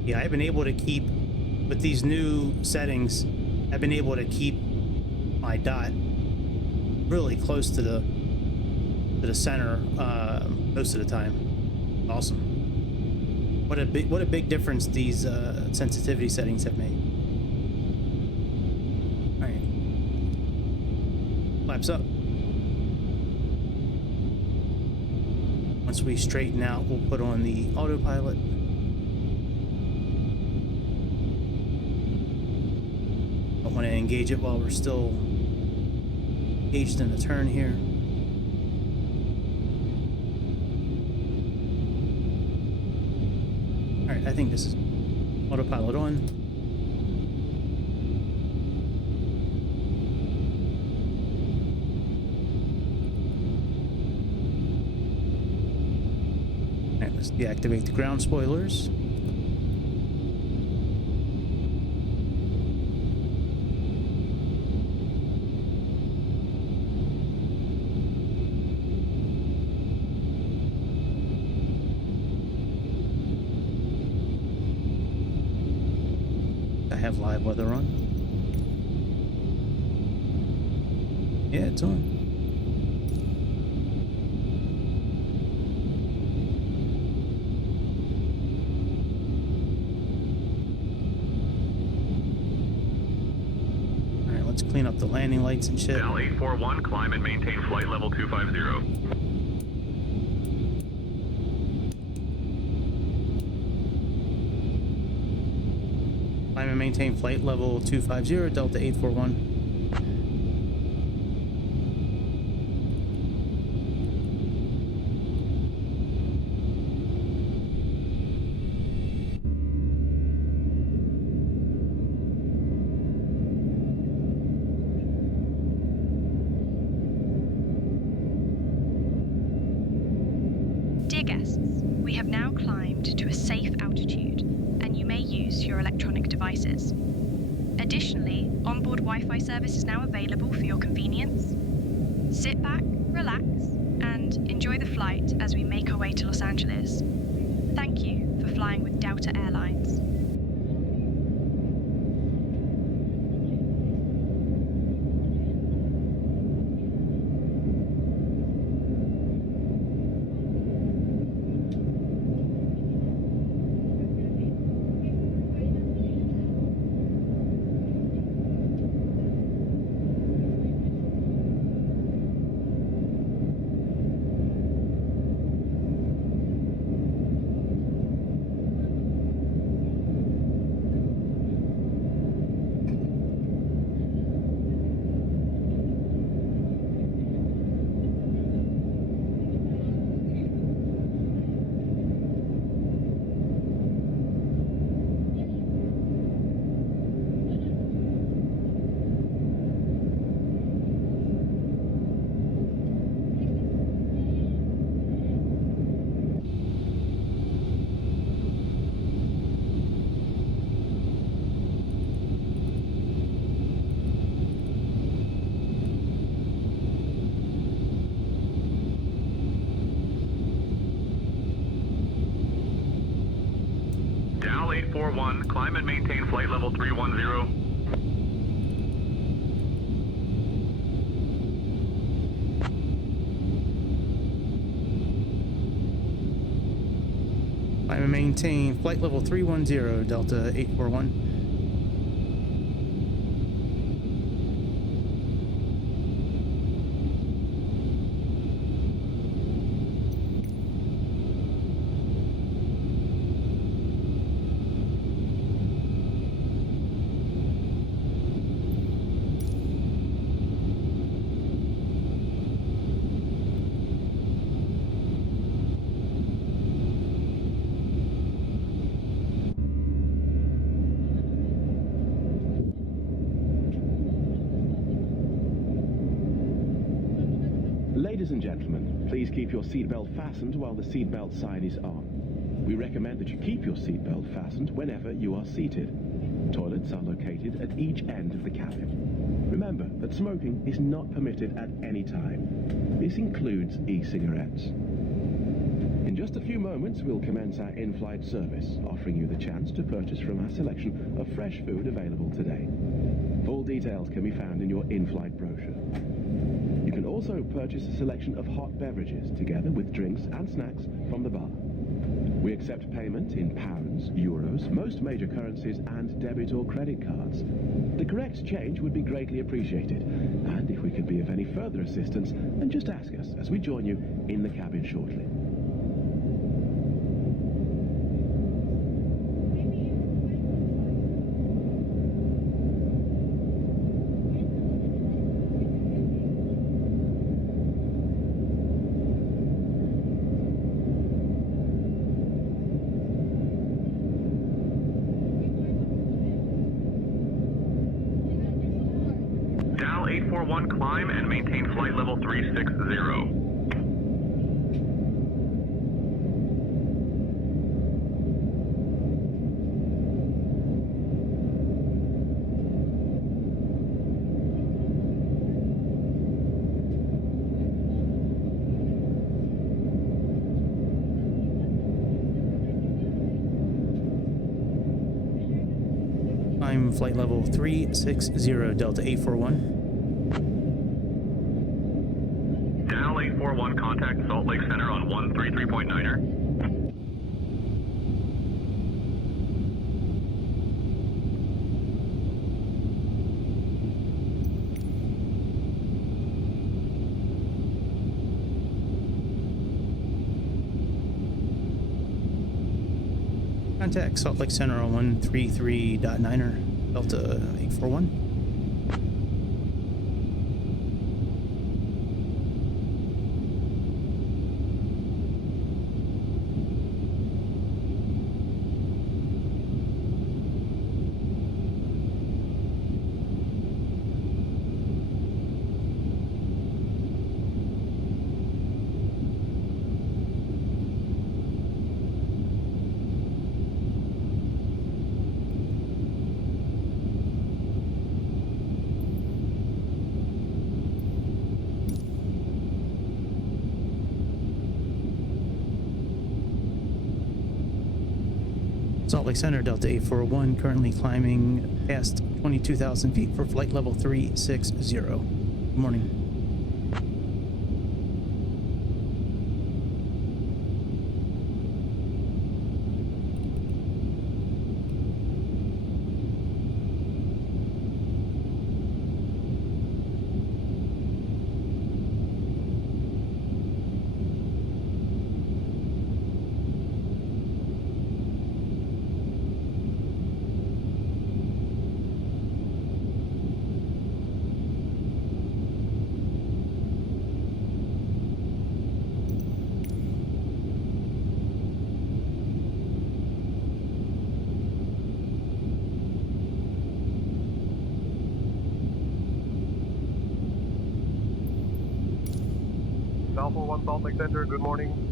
Yeah, I've been able to keep, with these new settings, I've been able to keep my dot really close to the center most of the time. Awesome. What a big difference these sensitivity settings have made. All right, flaps up. Once we straighten out, we'll put on the autopilot. Don't want to engage it while we're still engaged in the turn here. All right, I think this is autopilot on. All right, let's deactivate the ground spoilers. Have live weather on. Yeah, it's on. Let's clean up the landing lights and shit. Dal 841, climb and maintain flight level 250. Climb and maintain flight level 250, Delta 841. Dear guests, we have now climbed to a safe altitude, and you may use your electronic devices. Additionally, onboard Wi-Fi service is now available for your convenience. Sit back, relax, and enjoy the flight as we make our way to Los Angeles. Thank you for flying with Delta Airlines. Dal 841, climb and maintain flight level 310. Climb and maintain flight level 310, Delta 841. Ladies and gentlemen, please keep your seatbelt fastened while the seatbelt sign is on. We recommend that you keep your seatbelt fastened whenever you are seated. Toilets are located at each end of the cabin. Remember that smoking is not permitted at any time. This includes e-cigarettes. In just a few moments, we'll commence our in-flight service, offering you the chance to purchase from our selection of fresh food available today. Full details can be found in your in-flight brochure. You can also purchase a selection of hot beverages together with drinks and snacks from the bar. We accept payment in pounds, euros, most major currencies, and debit or credit cards. The correct change would be greatly appreciated, and if we could be of any further assistance, then just ask us as we join you in the cabin shortly. Dal 841, climb and maintain flight level 360. Climb flight level 360, Delta 841. Dal 841, contact Salt Lake Center on 133.9er. Contact Salt Lake Center on 133.9er, Delta 841. Salt Lake Center, Delta 841, currently climbing past 22,000 feet for flight level 360. Good morning. Alpha 1 Salt Lake Center, good morning.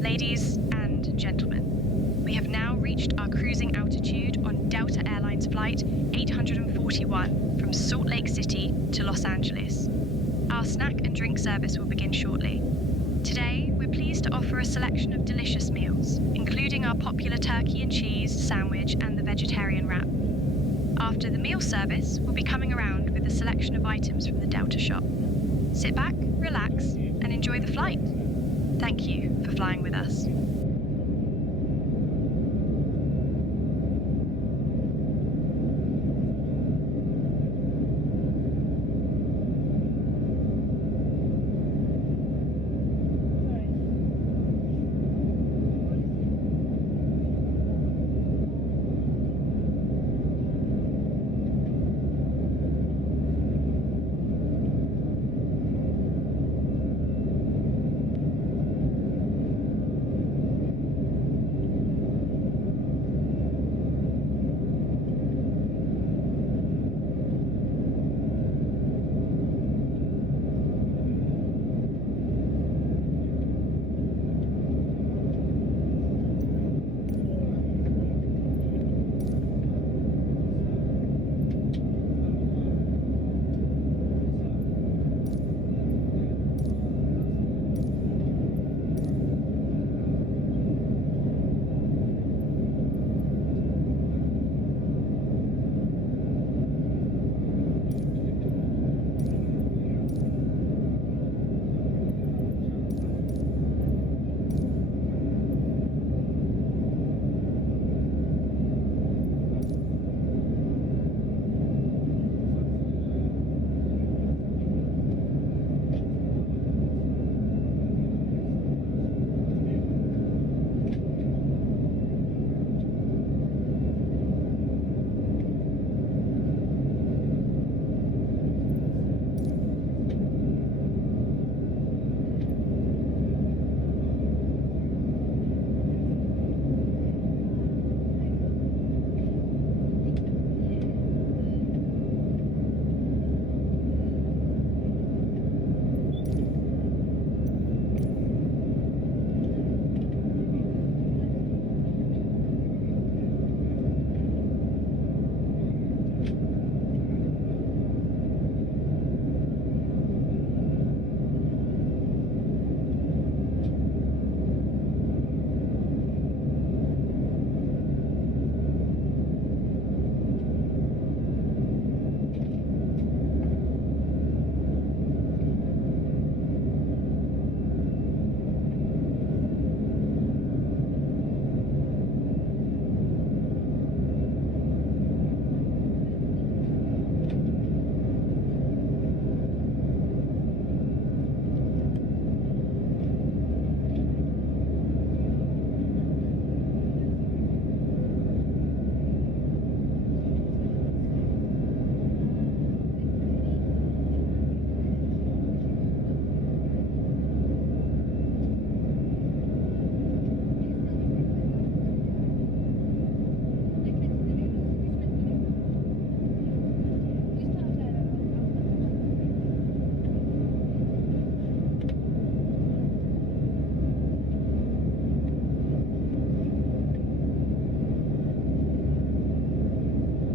Ladies and gentlemen, we have now reached our cruising altitude on Delta Airlines Flight 841 from Salt Lake City to Los Angeles. Our snack and drink service will begin shortly. Today, we're pleased to offer a selection of delicious meals, including our popular turkey and cheese sandwich and the vegetarian wrap. After the meal service, we'll be coming around with a selection of items from the Delta shop. Sit back, relax, and enjoy the flight. Thank you for flying with us.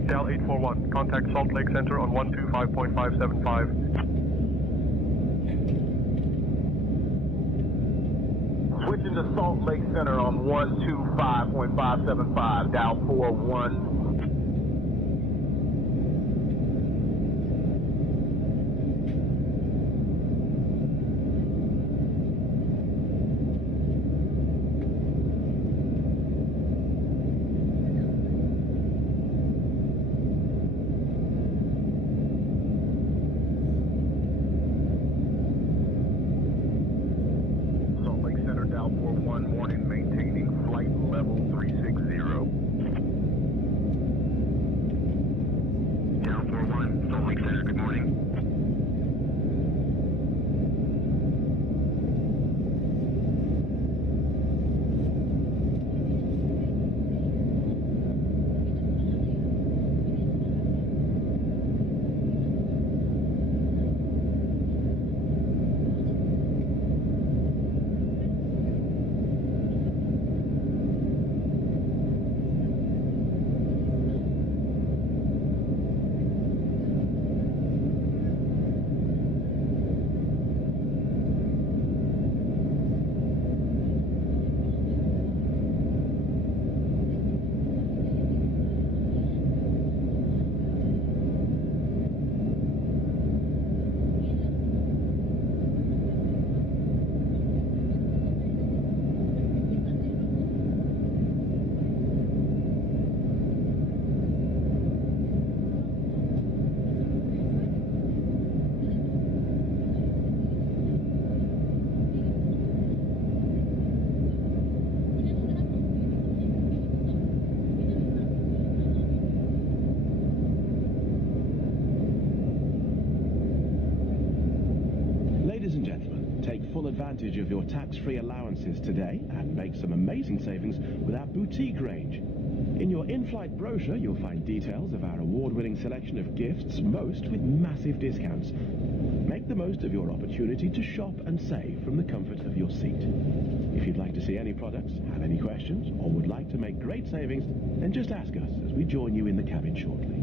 Cal 841, contact Salt Lake Center on 125.575. Switching to Salt Lake Center on 125.575, dial 41. advantage of your tax-free allowances today and make some amazing savings with our boutique range. In your in-flight brochure, you'll find details of our award-winning selection of gifts, most with massive discounts. Make the most of your opportunity to shop and save from the comfort of your seat. If you'd like to see any products, have any questions, or would like to make great savings, then just ask us as we join you in the cabin shortly.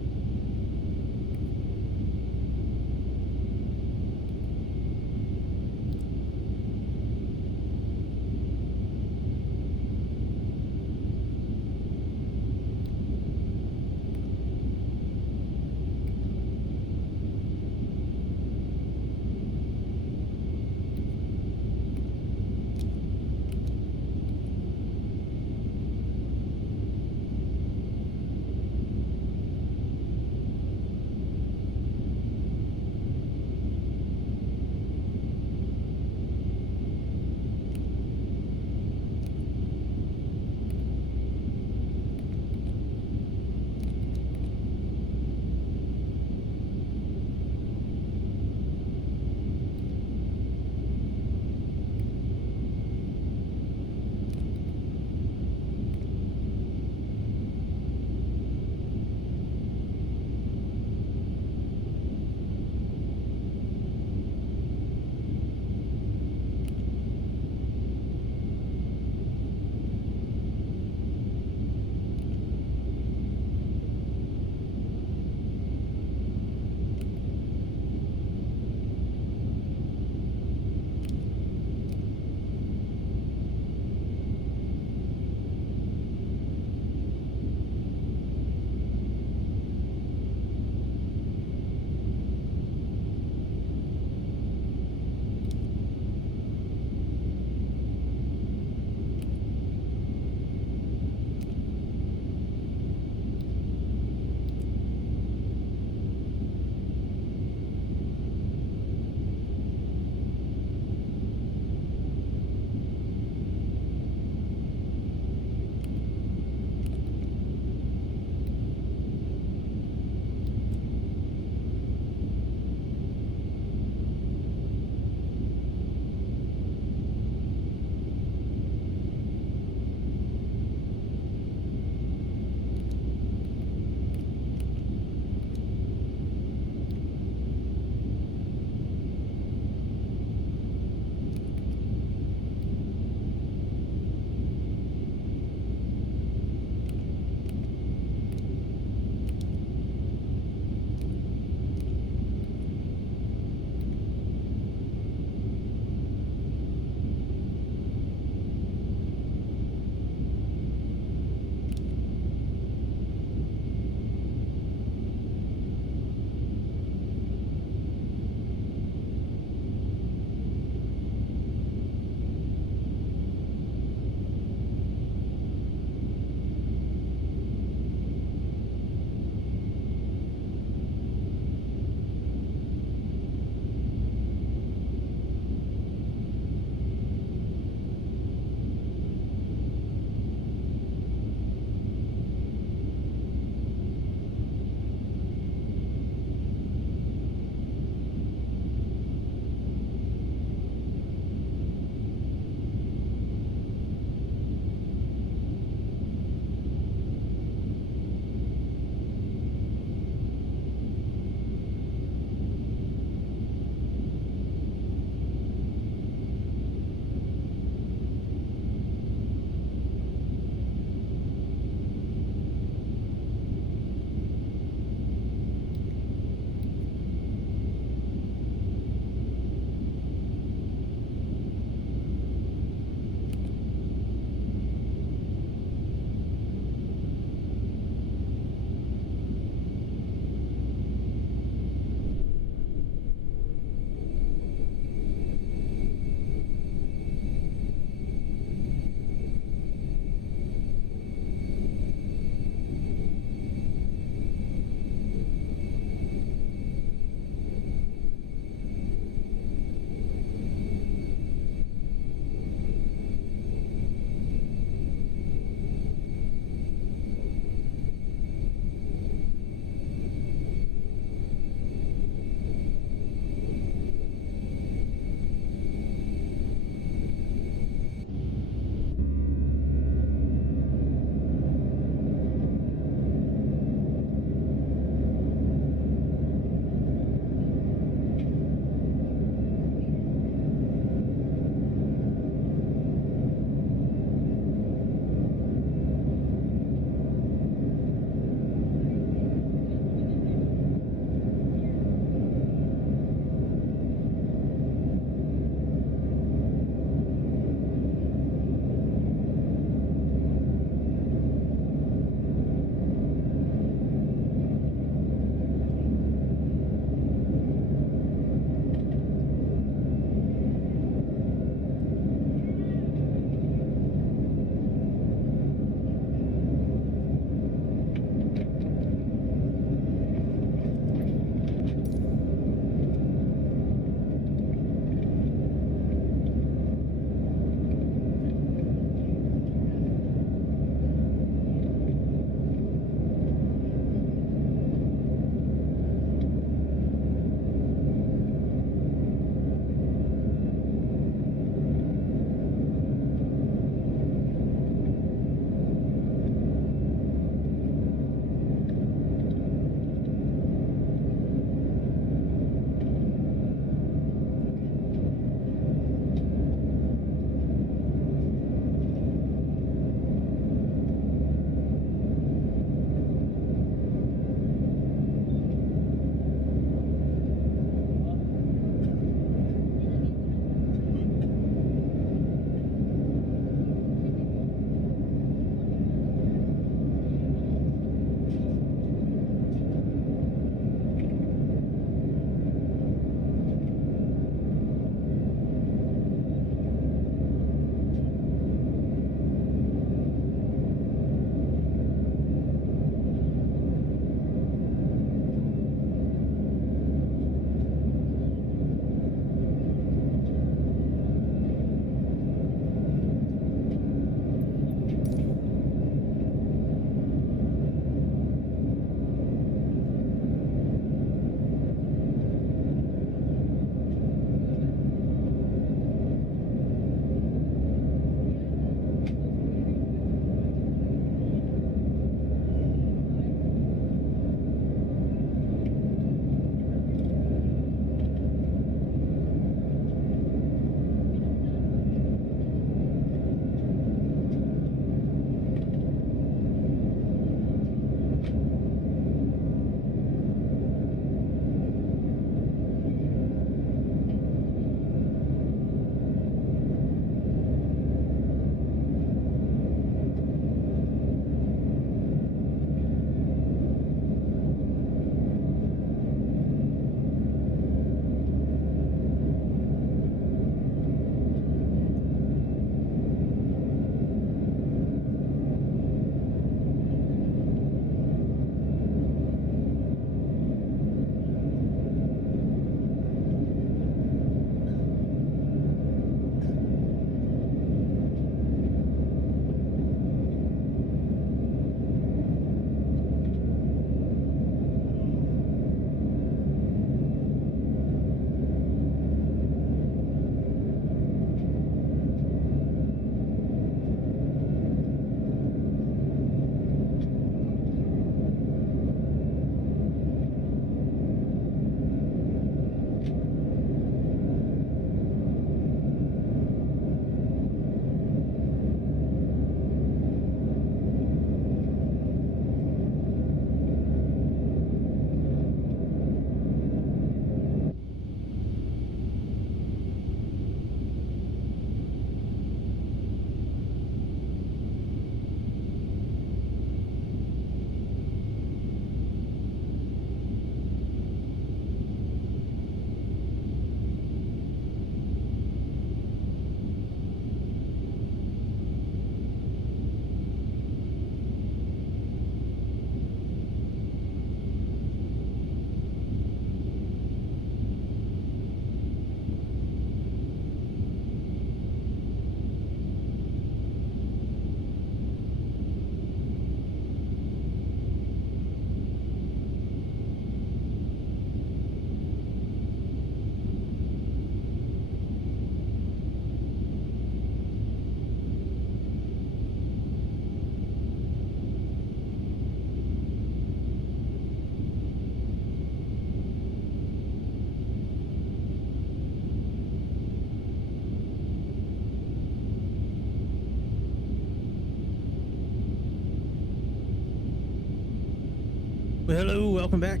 Well, hello, welcome back.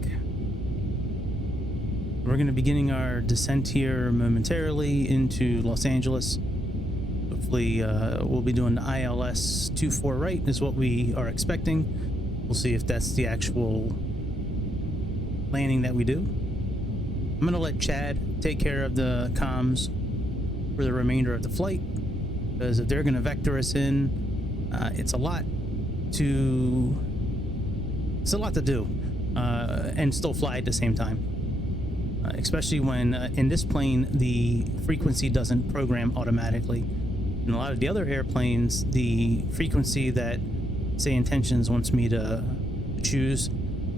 We're going to be beginning our descent here momentarily into Los Angeles. Hopefully, we'll be doing the ILS 24 right is what we are expecting. We'll see if that's the actual landing that we do. I'm going to let Chad take care of the comms for the remainder of the flight, because if they're going to vector us in, it's a lot to do and still fly at the same time, especially when in this plane the frequency doesn't program automatically. In a lot of the other airplanes, the frequency that Sayintentions wants me to choose,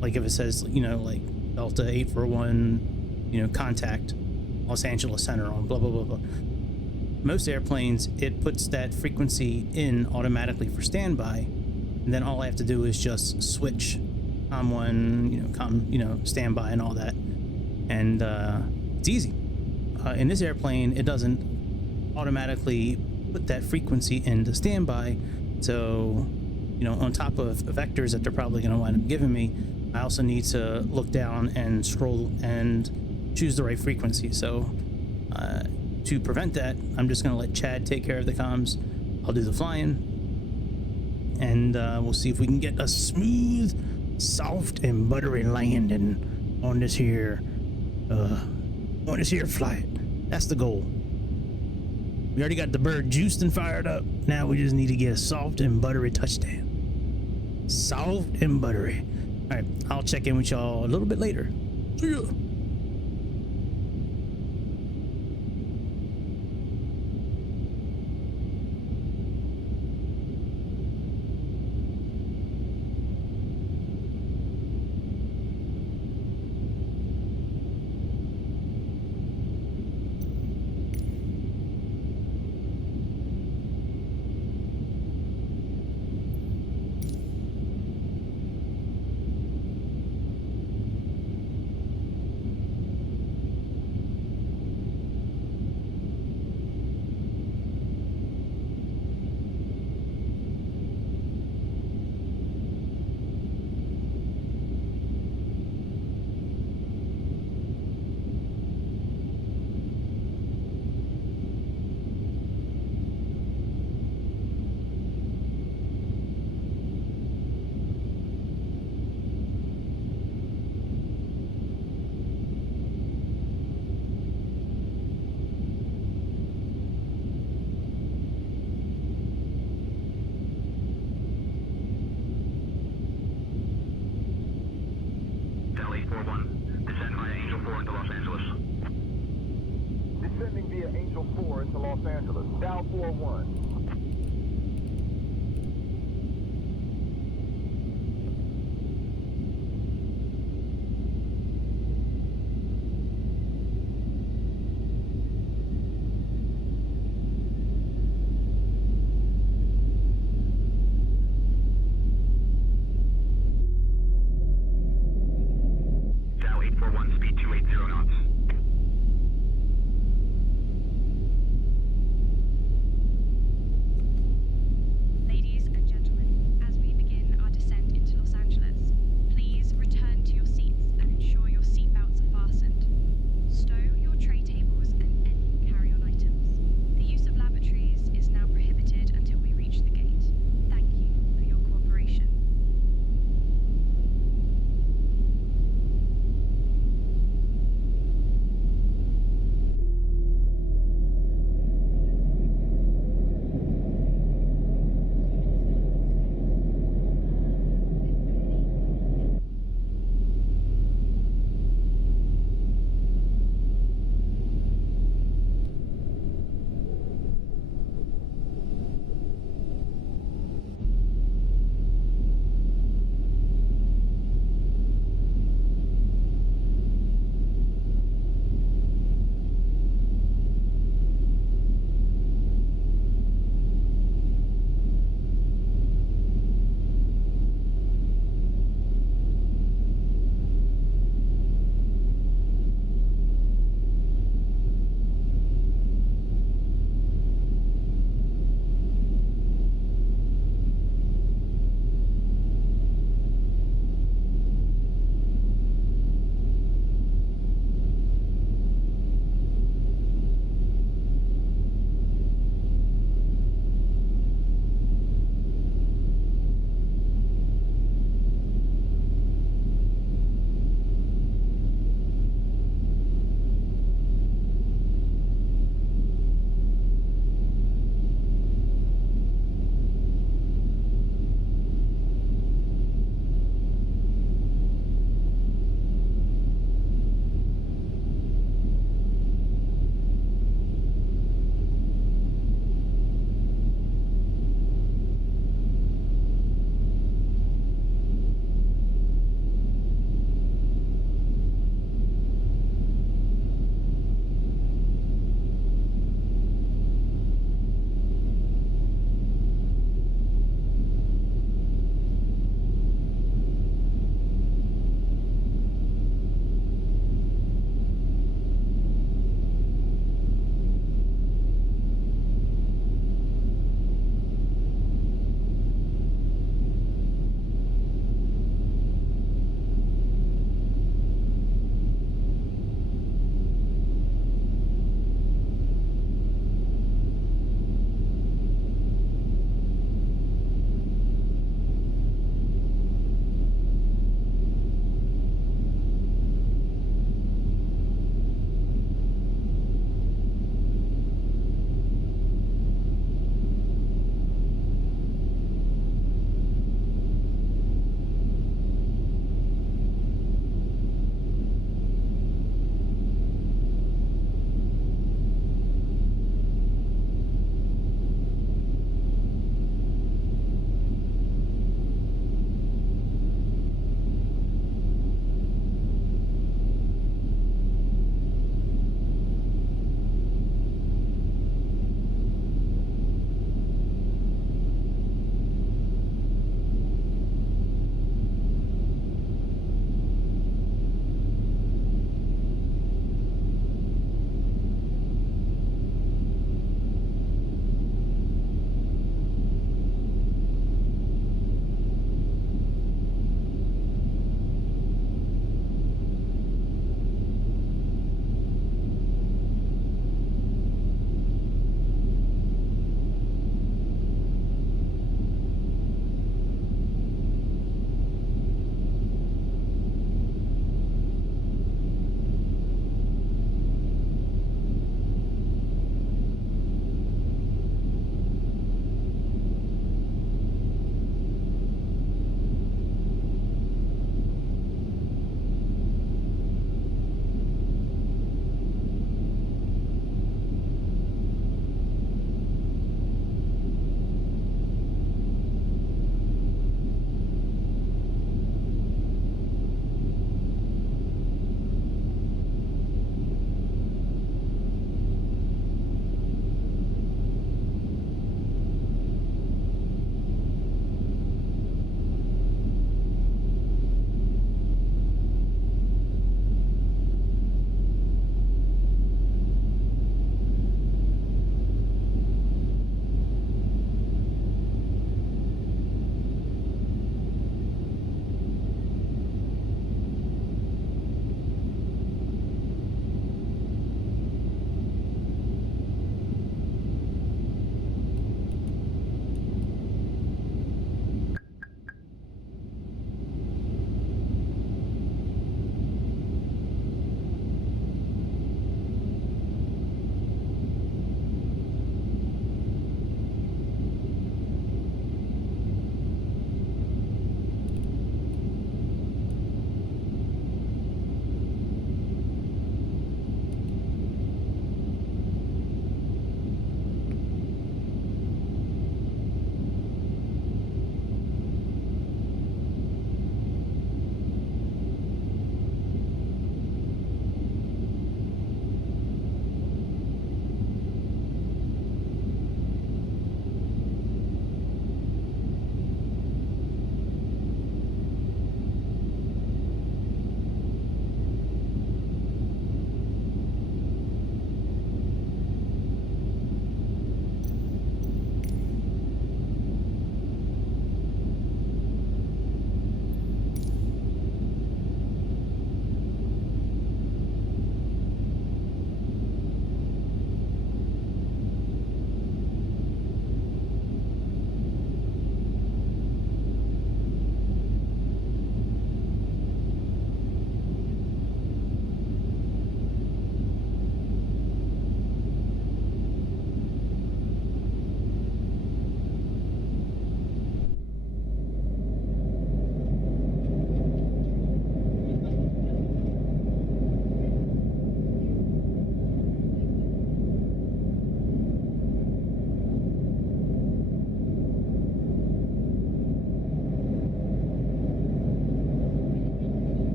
like if it says, you know, like Delta 841, you know, contact Los Angeles Center on blah blah blah blah. Most airplanes, it puts that frequency in automatically for standby, and then all I have to do is just switch COM1, standby and all that, and it's easy. In this airplane, it doesn't automatically put that frequency into standby, so on top of vectors that they're probably going to wind up giving me, I also need to look down and scroll and choose the right frequency. So to prevent that, I'm just going to let Chad take care of the comms. I'll do the flying, and we'll see if we can get a smooth, soft, and buttery landing on this here flight. That's the goal. We already got the bird juiced and fired up. Now we just need to get a soft and buttery touchdown. Soft and buttery. All right, I'll check in with y'all a little bit later. See ya. Descend via Angel 4 into Los Angeles. Descending via Angel 4 into Los Angeles. Dow 41.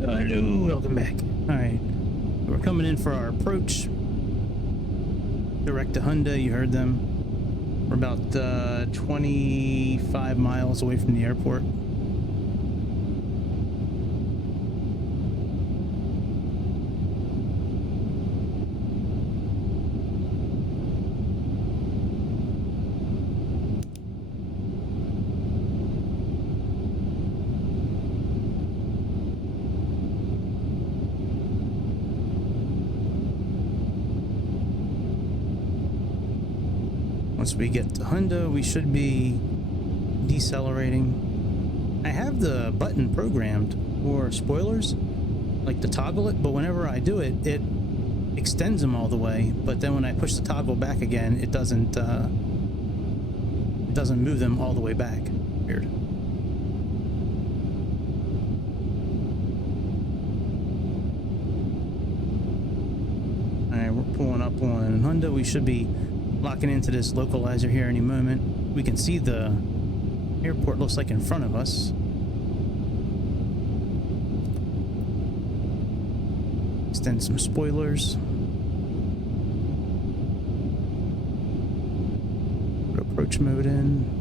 Hello, welcome back. All right, we're coming in for our approach. Direct to Hyundai, you heard them. We're about 25 miles away from the airport. Once we get to Hyundai, we should be decelerating. I have the button programmed for spoilers, like to toggle it, but whenever I do it, it extends them all the way. But then when I push the toggle back again, it doesn't move them all the way back. Weird. All right, we're pulling up on Hyundai. We should be locking into this localizer here any moment. We can see the airport looks like in front of us. Extend some spoilers. Put approach mode in.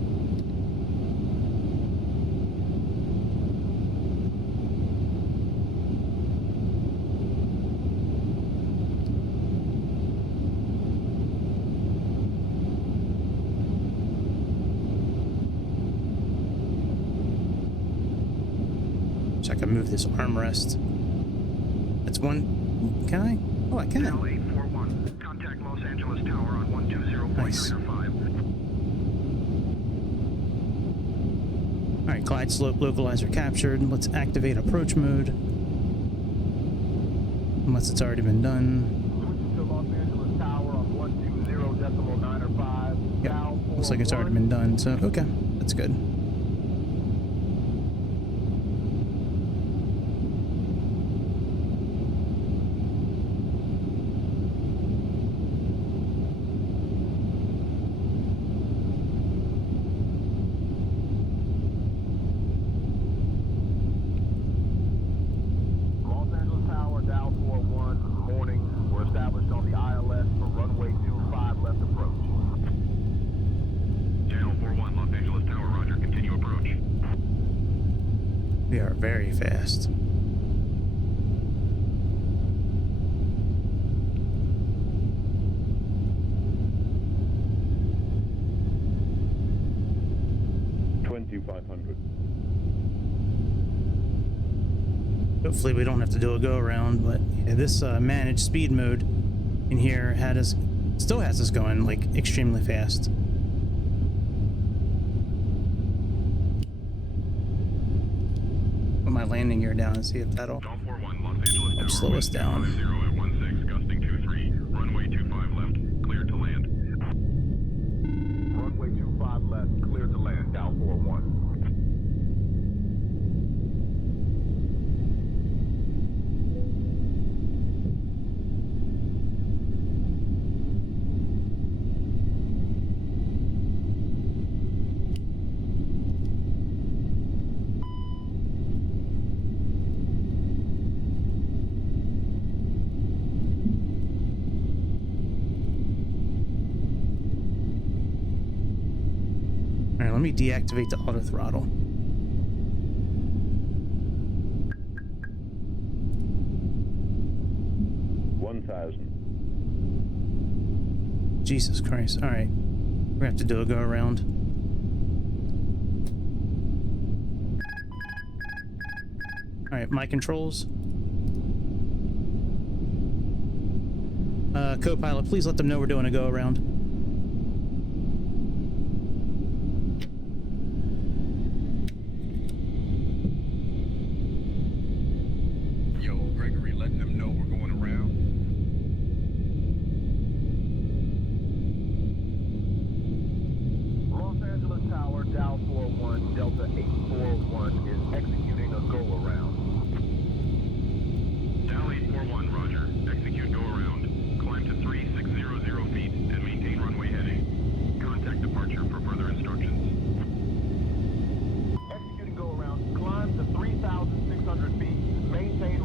I can move this armrest. That's one. Can I? Oh, I can. L841, contact Los Angeles Tower on 120.95. Nice. All right, glide slope localizer captured. Let's activate approach mode. Unless it's already been done. Switching to Los Angeles Tower on 120.905. Yep, looks like it's already been done. So okay, that's good. We are very fast. Hopefully we don't have to do a go around, but yeah, this managed speed mode in here still has us going like extremely fast. Put my landing gear down and see if that'll help slow us down. Gusting 23, runway 25 left, clear to land. Runway 25 left, clear to land, Dow 41. Let me deactivate the auto throttle. Jesus Christ. All right. We're going to have to do a go around. All right, my controls. Co-pilot, please let them know we're doing a go around. Delta 841 is executing a go-around. Dow 841, roger. Execute go-around. Climb to 3600 feet and maintain runway heading. Contact departure for further instructions. Executing go-around. Climb to 3,600 feet. Maintain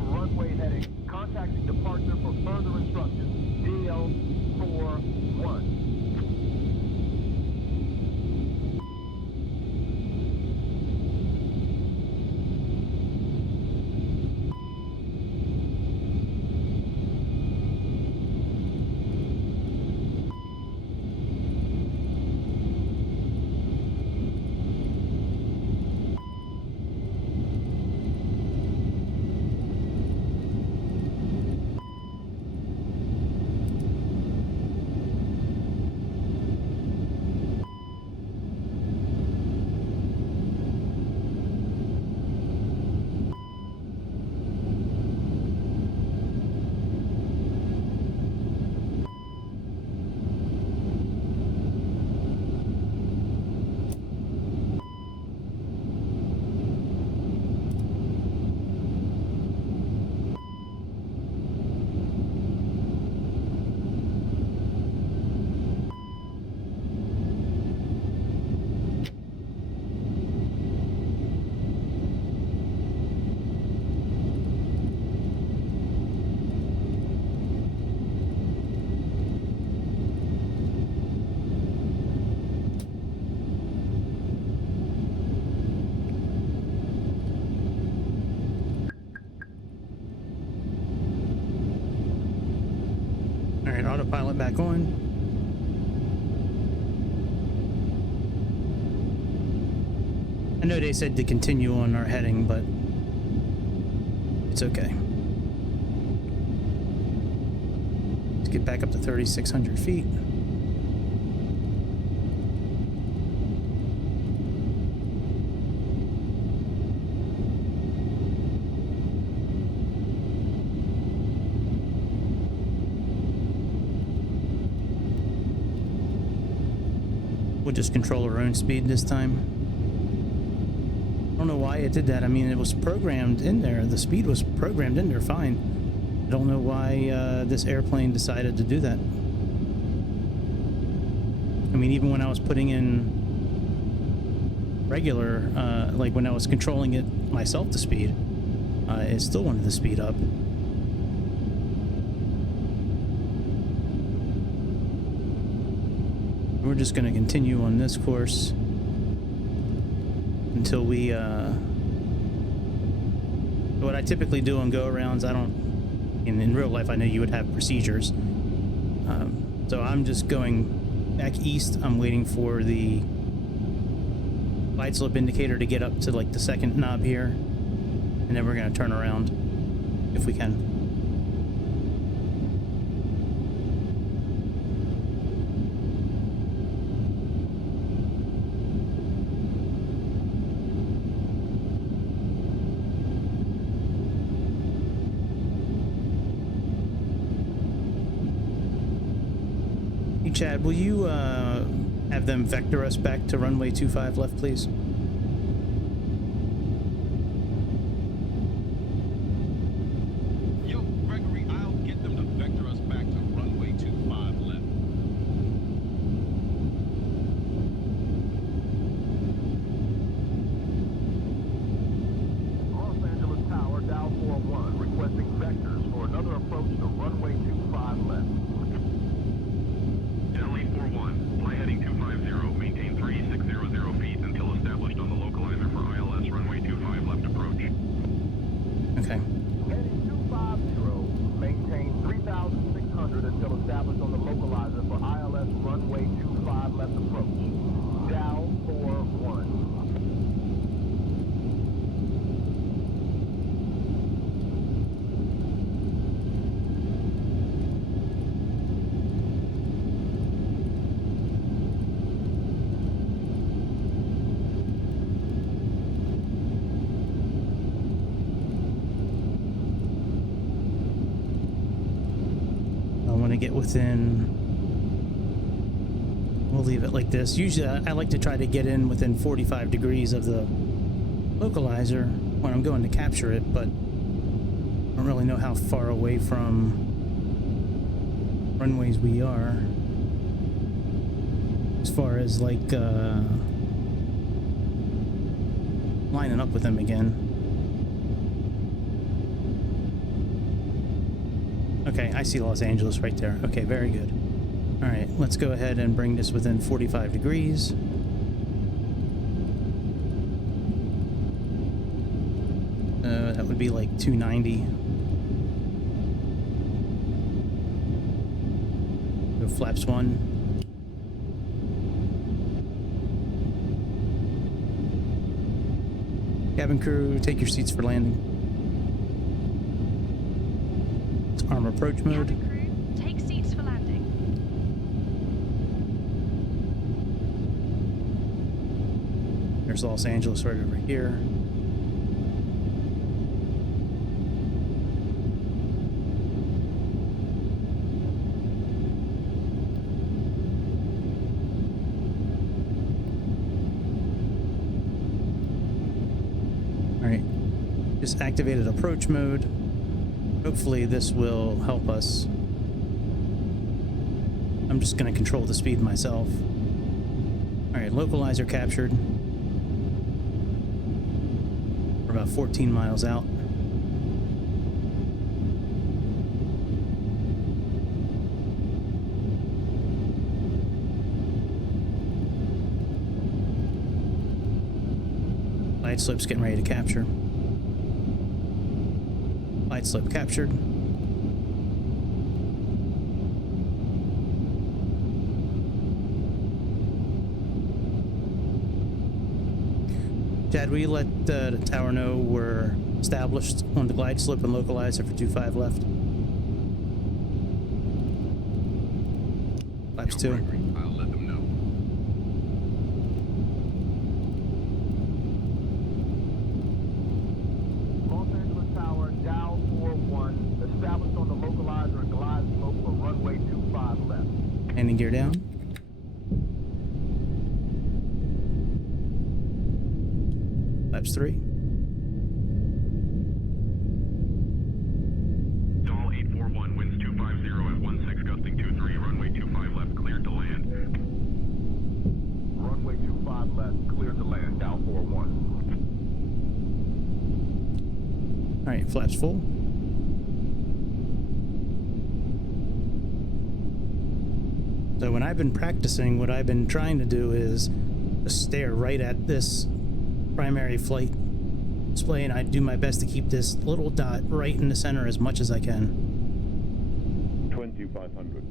right, autopilot back on. I know they said to continue on our heading, but it's okay. Let's get back up to 3,600 feet. We'll just control our own speed this time. I don't know why it did that. I mean, it was programmed in there. The speed was programmed in there fine. I don't know why this airplane decided to do that. I mean, even when I was putting in regular, like when I was controlling it myself, the speed, it still wanted to speed up. We're just going to continue on this course until we, what I typically do on go-arounds, in real life, I know you would have procedures. So I'm just going back east. I'm waiting for the light slope indicator to get up to like the second knob here. And then we're going to turn around if we can. Chad, will you have them vector us back to runway 25 left, please? Yo, Gregory, I'll get them to vector us back to runway 25 left. Los Angeles Tower, Dow 41, requesting vectors for another approach to runway 25 left. Delta 841, fly heading 250, maintain 3600 feet until established on the localizer for ILS runway 25 left approach. Okay. Heading 250, maintain 3,600 until established on the localizer for ILS runway 25 left approach. Dow 41. Get within, we'll leave it like this. Usually I like to try to get in within 45 degrees of the localizer when I'm going to capture it, but I don't really know how far away from runways we are as far as like lining up with them again. Okay, I see Los Angeles right there. Okay, very good. All right, let's go ahead and bring this within 45 degrees. That would be like 290. Go flaps 1. Cabin crew, take your seats for landing. Arm approach mode. Cabin crew, take seats for landing. There's Los Angeles right over here. All right, just activated approach mode. Hopefully this will help us. I'm just going to control the speed myself. All right, localizer captured. We're about 14 miles out. Light slope's getting ready to capture. Light slope captured. Chad, will you let the tower know we're established on the glide slope and localizer for 25 left? Flaps 2. I'll let them know. Los Angeles Tower, Dow 41, established on the localizer and glide slope for runway 25 left. Landing gear down. Flaps 3. Doll 841, winds 250 at 16, gusting 23, runway 25 left, cleared to land. Runway 25 left, cleared to land, Dow 41. All right, flaps full. So when I've been practicing, what I've been trying to do is just stare right at this primary flight display, and I do my best to keep this little dot right in the center as much as I can. 2500.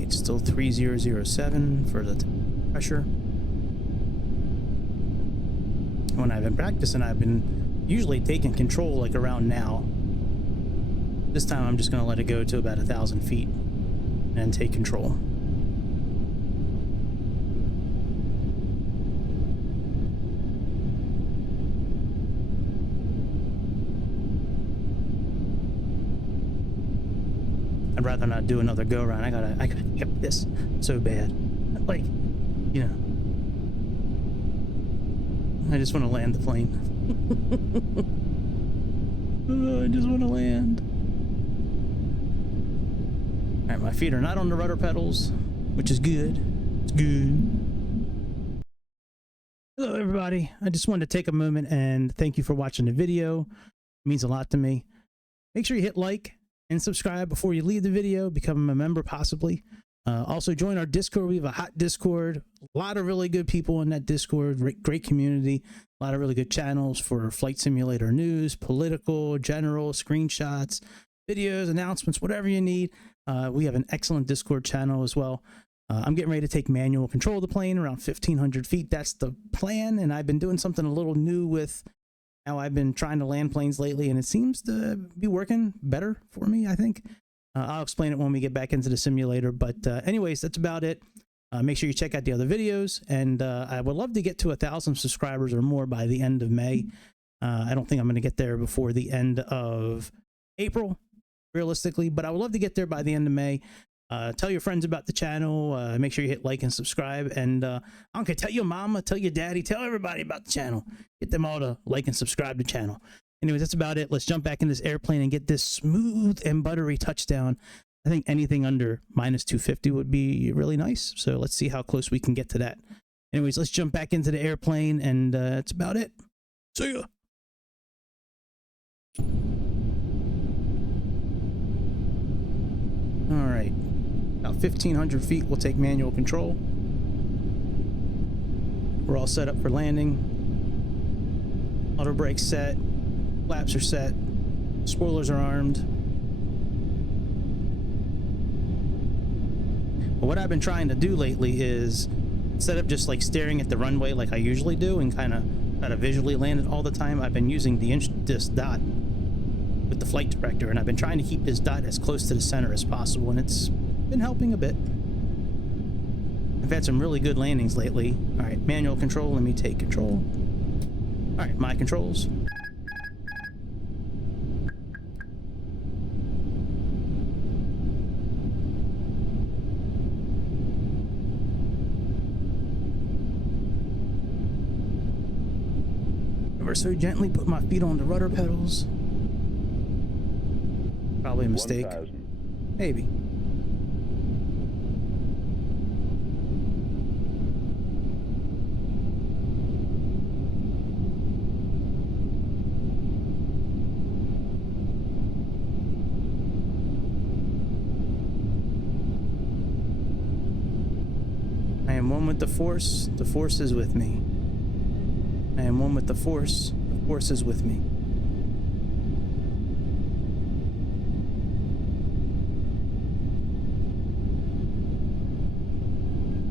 It's still 3007 for the pressure. When I've been practicing, I've been usually taking control like around now. This time I'm just going to let it go to about 1,000 feet and take control. I'd rather not do another go around. I gotta get this so bad. Like, you know, I just want to land the plane. Oh, I just want to land. All right, my feet are not on the rudder pedals, which is good. It's good. Hello, everybody. I just wanted to take a moment and thank you for watching the video. It means a lot to me. Make sure you hit like and subscribe before you leave the video. Become a member, possibly. Also, join our Discord. We have a hot Discord. A lot of really good people in that Discord. Great community. A lot of really good channels for flight simulator news, political, general, screenshots, videos, announcements, whatever you need. We have an excellent Discord channel as well. I'm getting ready to take manual control of the plane around 1,500 feet. That's the plan, and I've been doing something a little new with how I've been trying to land planes lately, and it seems to be working better for me, I think. I'll explain it when we get back into the simulator, but anyways, that's about it. Make sure you check out the other videos, and I would love to get to 1,000 subscribers or more by the end of May. I don't think I'm going to get there before the end of April, realistically, but I would love to get there by the end of May. Tell your friends about the channel. Make sure you hit like and subscribe, and I don't care, tell your mama, tell your daddy, tell everybody about the channel. Get them all to like and subscribe to the channel. Anyways, that's about it. Let's jump back in this airplane and get this smooth and buttery touchdown. I think anything under -250 would be really nice. So let's see how close we can get to that. Anyways, let's jump back into the airplane, and that's about it. See ya. All right, about 1,500 feet, we'll take manual control. We're all set up for landing. Auto brakes set. Flaps are set. Spoilers are armed. But what I've been trying to do lately is, instead of just like staring at the runway like I usually do and kind of try to visually land it all the time, I've been using this dot with the flight director, and I've been trying to keep this dot as close to the center as possible, and it's been helping a bit. I've had some really good landings lately. All right, manual control. Let me take control. All right, my controls. Ever so gently put my feet on the rudder pedals. Probably a mistake. 1000. Maybe. I am one with the Force is with me. I am one with the Force is with me.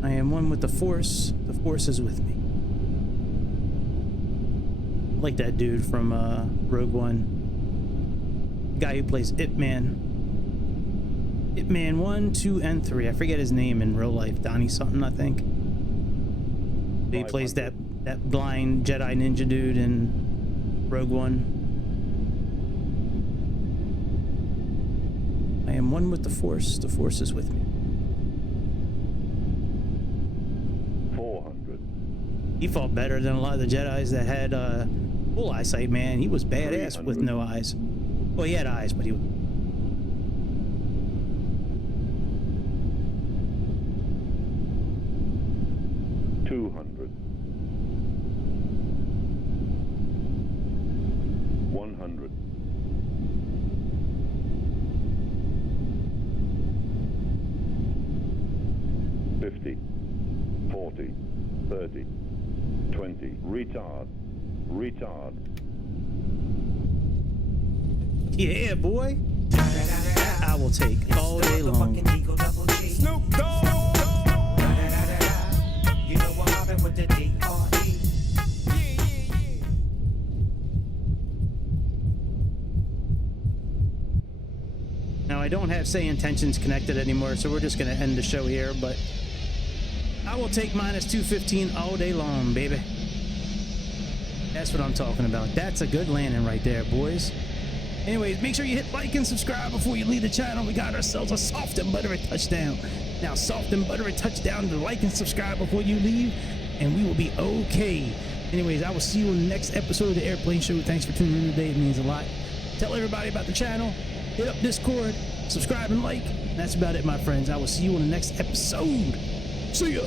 I am one with the Force. The Force is with me. I like that dude from Rogue One. The guy who plays Ip Man. Ip Man 1, 2, and 3. I forget his name in real life. Donnie something, I think. He plays that blind Jedi ninja dude in Rogue One. I am one with the Force. The Force is with me. 400. He fought better than a lot of the Jedis that had full eyesight, man. He was badass with no eyes. Well, he had eyes, but he was... 200. 100. 50. 40. 30. 20. Retard. Retard. Yeah, boy. I will take all day long. Snoop Dogg. You know what happened with the D.R.E. Now, I don't have Sayintentions connected anymore, so we're just going to end the show here, but I will take minus 215 all day long, baby. That's what I'm talking about. That's a good landing right there, boys. Anyways, make sure you hit like and subscribe before you leave the channel. We got ourselves a soft and buttery touchdown. Now, soft and buttery touchdown to like and subscribe before you leave, and we will be okay. Anyways, I will see you in the next episode of the Airplane Show. Thanks for tuning in today. It means a lot. Tell everybody about the channel. Hit up Discord, subscribe and like. And that's about it, my friends. I will see you in the next episode. See ya.